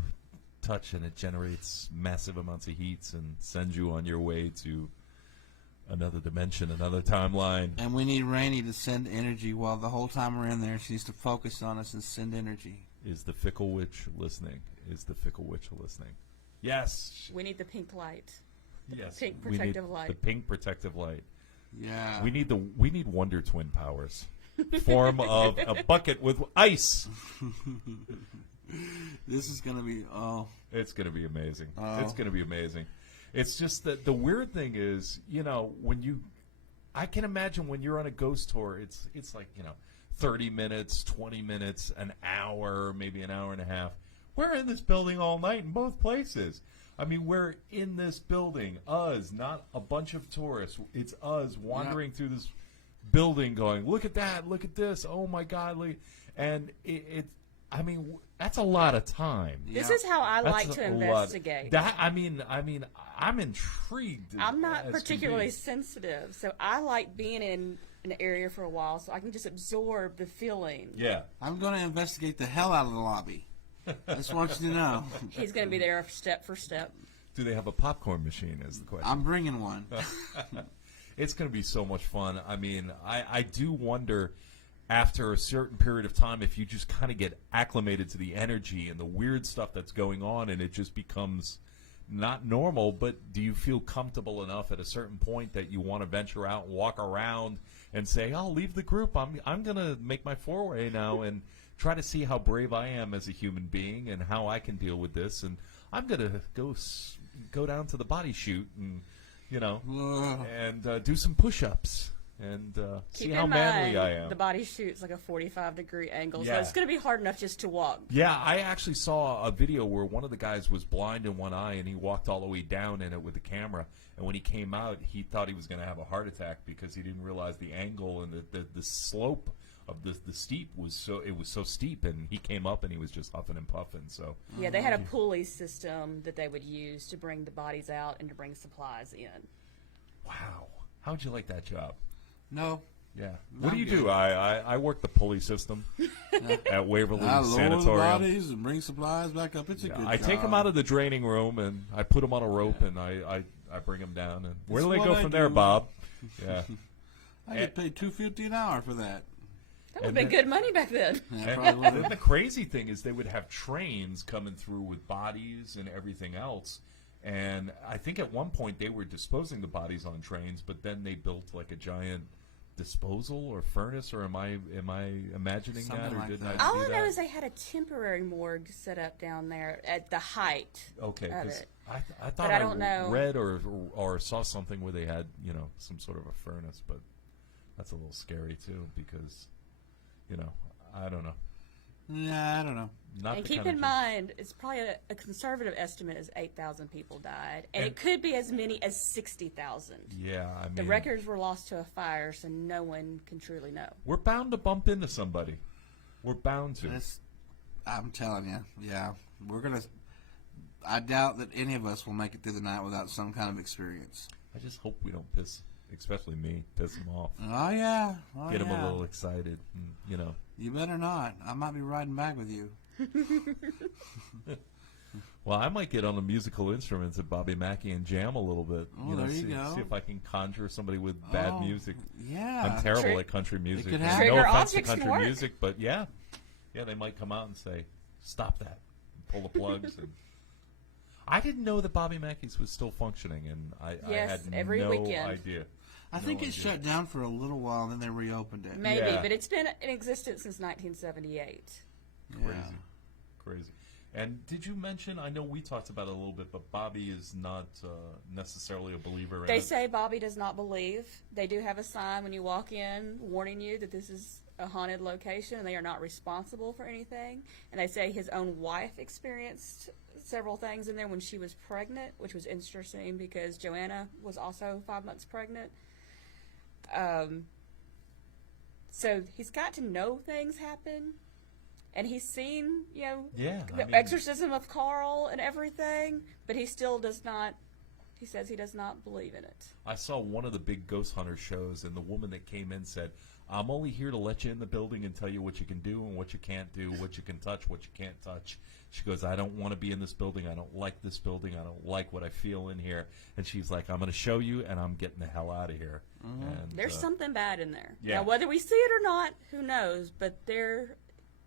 touch and it generates massive amounts of heat and sends you on your way to another dimension, another timeline. And we need Rainey to send energy while the whole time we're in there. She needs to focus on us and send energy. Is the fickle witch listening? Yes. We need the pink light. Yes. Pink protective light. The pink protective light. Yeah. We need Wonder Twin powers. Form of a bucket with ice. This is going to be, It's going to be amazing. It's going to be amazing. It's just that the weird thing is, I can imagine when you're on a ghost tour, it's like, 30 minutes, 20 minutes, an hour, maybe an hour and a half. We're in this building all night in both places. I mean, we're in this building, us, not a bunch of tourists. It's us wandering through this building going, "Look at that, look at this, oh my God." And that's a lot of time. This is how I like to investigate. I'm intrigued. I'm not particularly sensitive, so I like being in an area for a while so I can just absorb the feeling. Yeah. I'm going to investigate the hell out of the lobby. I just want you to know. He's going to be there step for step. Do they have a popcorn machine is the question. I'm bringing one. It's going to be so much fun. I mean, I do wonder, after a certain period of time, if you just kind of get acclimated to the energy and the weird stuff that's going on, and it just becomes not normal, but do you feel comfortable enough at a certain point that you want to venture out and walk around and say, I'll leave the group. I'm going to make my foray now and try to see how brave I am as a human being and how I can deal with this. And I'm going to go down to the body shoot and, and do some push-ups. And see how manly I am. The body shoot's like a 45-degree angle, so it's going to be hard enough just to walk. Yeah, I actually saw a video where one of the guys was blind in one eye, and he walked all the way down in it with the camera. And when he came out, he thought he was going to have a heart attack because he didn't realize the angle and the slope of the steep was so steep. And he came up and he was just huffing and puffing. So yeah, they had a pulley system that they would use to bring the bodies out and to bring supplies in. Wow, how'd you like that job? No. Yeah. What do you do? I work the pulley system at Waverly Hills Sanatorium. Lower the bodies and bring supplies back up. It's a good job. I take them out of the draining room and I put them on a rope and I bring them down. And where do they go from there, Bob? Yeah. I get paid $2.50 an hour for that. That would have been good money back then. Yeah, probably would. The crazy thing is they would have trains coming through with bodies and everything else. And I think at one point they were disposing the bodies on trains, but then they built like a giant disposal or furnace, or am I imagining Something that, or like didn't that. I All see I that? know is they had a temporary morgue set up down there at the height Okay, of because it. I thought I don't know. read or saw something where they had some sort of a furnace, but that's a little scary too because I don't know. Yeah, I don't know. Not And the keep kind of in job. mind, it's probably a conservative estimate is 8,000 people died, and it could be as many as 60,000. Yeah, I mean The records were lost to a fire, so no one can truly know. we're bound to bump into somebody. We're bound to. I'm telling you, yeah. I doubt that any of us will make it through the night without some kind of experience. I just hope we don't piss, especially me, piss them off. Oh, yeah. Get them a little excited, and, You better not. I might be riding back with you. Well, I might get on the musical instruments at Bobby Mackey and jam a little bit. Oh, there you go. See if I can conjure somebody with bad music. Yeah. I'm terrible at country music. could No happen. Trigger offense to objects can country work. music, but yeah, they might come out and say, "Stop that!" Pull the plugs. And I didn't know that Bobby Mackey's was still functioning, and I Yes, had every no weekend. idea. I think it shut down for a little while, and then they reopened it. Maybe, Yeah. but it's been in existence since 1978. Crazy. And did you mention? I know we talked about it a little bit, but Bobby is not necessarily a believer in They it. say Bobby does not believe. They do have a sign when you walk in warning you that this is a haunted location and they are not responsible for anything. And they say his own wife experienced several things in there when she was pregnant, which was interesting because Joanna was also 5 months pregnant. So he's got to know things happen. And he's seen, the exorcism of Carl and everything, but he still does not, he says he does not believe in it. I saw one of the big ghost hunter shows, and the woman that came in said, "I'm only here to let you in the building and tell you what you can do and what you can't do, what you can touch, what you can't touch." She goes, "I don't want to be in this building. I don't like this building. I don't like what I feel in here." And she's like, "I'm going to show you, and I'm getting the hell out of here." And, There's something bad in there. Yeah. Now, whether we see it or not, who knows, but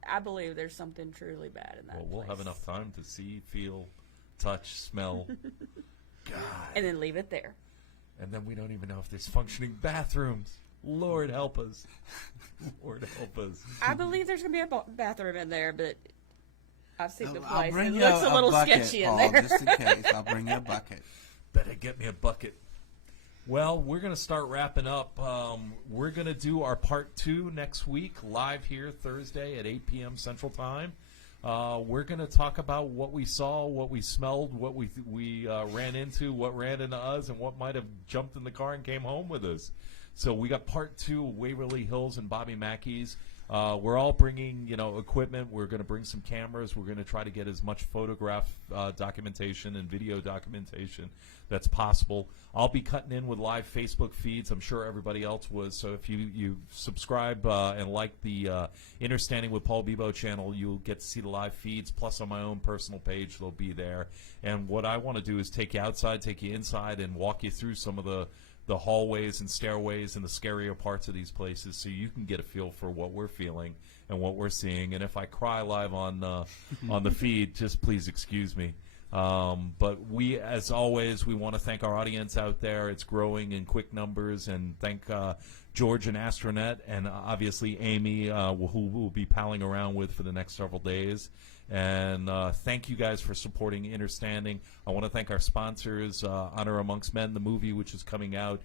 I believe there's something truly bad in that we'll place. have enough time to see, feel, touch, smell. God. And then leave it there. And then we don't even know if there's functioning bathrooms. Lord help us. Lord help us. I believe there's going to be a bathroom in there, but I've seen the I'll place. bring It you looks a little bucket, sketchy Paul, in there. just in case. I'll bring you a bucket. Better get me a bucket. Well, we're going to start wrapping up. We're going to do our part 2 next week, live here Thursday at 8 p.m. Central Time. We're going to talk about what we saw, what we smelled, what we ran into, what ran into us, and what might have jumped in the car and came home with us. So we got part 2 of Waverly Hills and Bobby Mackey's. We're all bringing, equipment. We're going to bring some cameras. We're going to try to get as much photograph documentation and video documentation that's possible. I'll be cutting in with live Facebook feeds. I'm sure everybody else was. So if you subscribe and like the Innerstanding with Paul Bibeau channel, you'll get to see the live feeds. Plus on my own personal page, they'll be there. And what I want to do is take you outside, take you inside, and walk you through some of the the hallways and stairways and the scarier parts of these places so you can get a feel for what we're feeling and what we're seeing. And if I cry live on the feed, just please excuse me. But we, as always, we want to thank our audience out there. It's growing in quick numbers, and thank George and Astronet, and obviously Amy, who we'll be palling around with for the next several days. And thank you guys for supporting Innerstanding. I want to thank our sponsors, Honor Amongst Men, the movie, which is coming out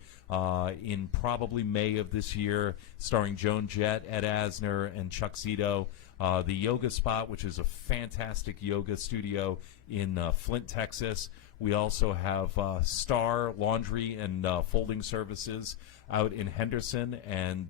in probably May of this year, starring Joan Jett, Ed Asner, and Chuck Zito. The Yoga Spot, which is a fantastic yoga studio in Flint, Texas. We also have Star Laundry and Folding Services out in Henderson, and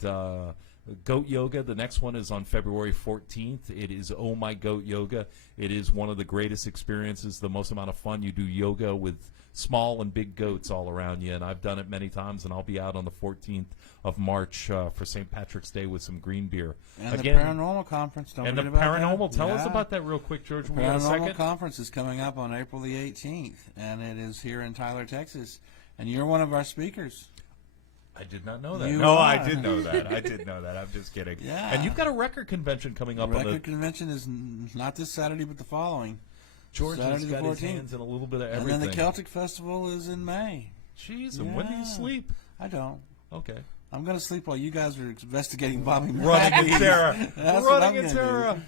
Goat Yoga. The next one is on February 14th. It is Oh My Goat Yoga. It is one of the greatest experiences, the most amount of fun. You do yoga with small and big goats all around you, and I've done it many times, and I'll be out on the 14th of March for St. Patrick's Day with some green beer. And again, the Paranormal Conference, don't forget about that. And the Paranormal, tell us about that real quick, George. The Paranormal Conference is coming up on April the 18th, and it is here in Tyler, Texas, and you're one of our speakers. I did not know that. I did know that. I did know that. I'm just kidding. Yeah. And you've got a record convention coming up. The record convention is not this Saturday, but the following. George Saturday has got the 14th. his hands in a little bit of everything. And then the Celtic Festival is in May. Jeez, and when do you sleep? I don't. Okay. I'm going to sleep while you guys are investigating Bobby Mackey. Running at Tara. That's what I'm Running at gonna Tara. do.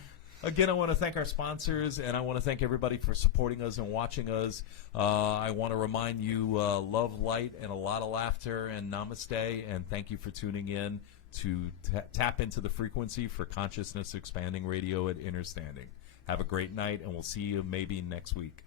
Again, I want to thank our sponsors, and I want to thank everybody for supporting us and watching us. I want to remind you, love, light, and a lot of laughter, and namaste, and thank you for tuning in to tap into the frequency for consciousness expanding radio at Innerstanding. Have a great night, and we'll see you maybe next week.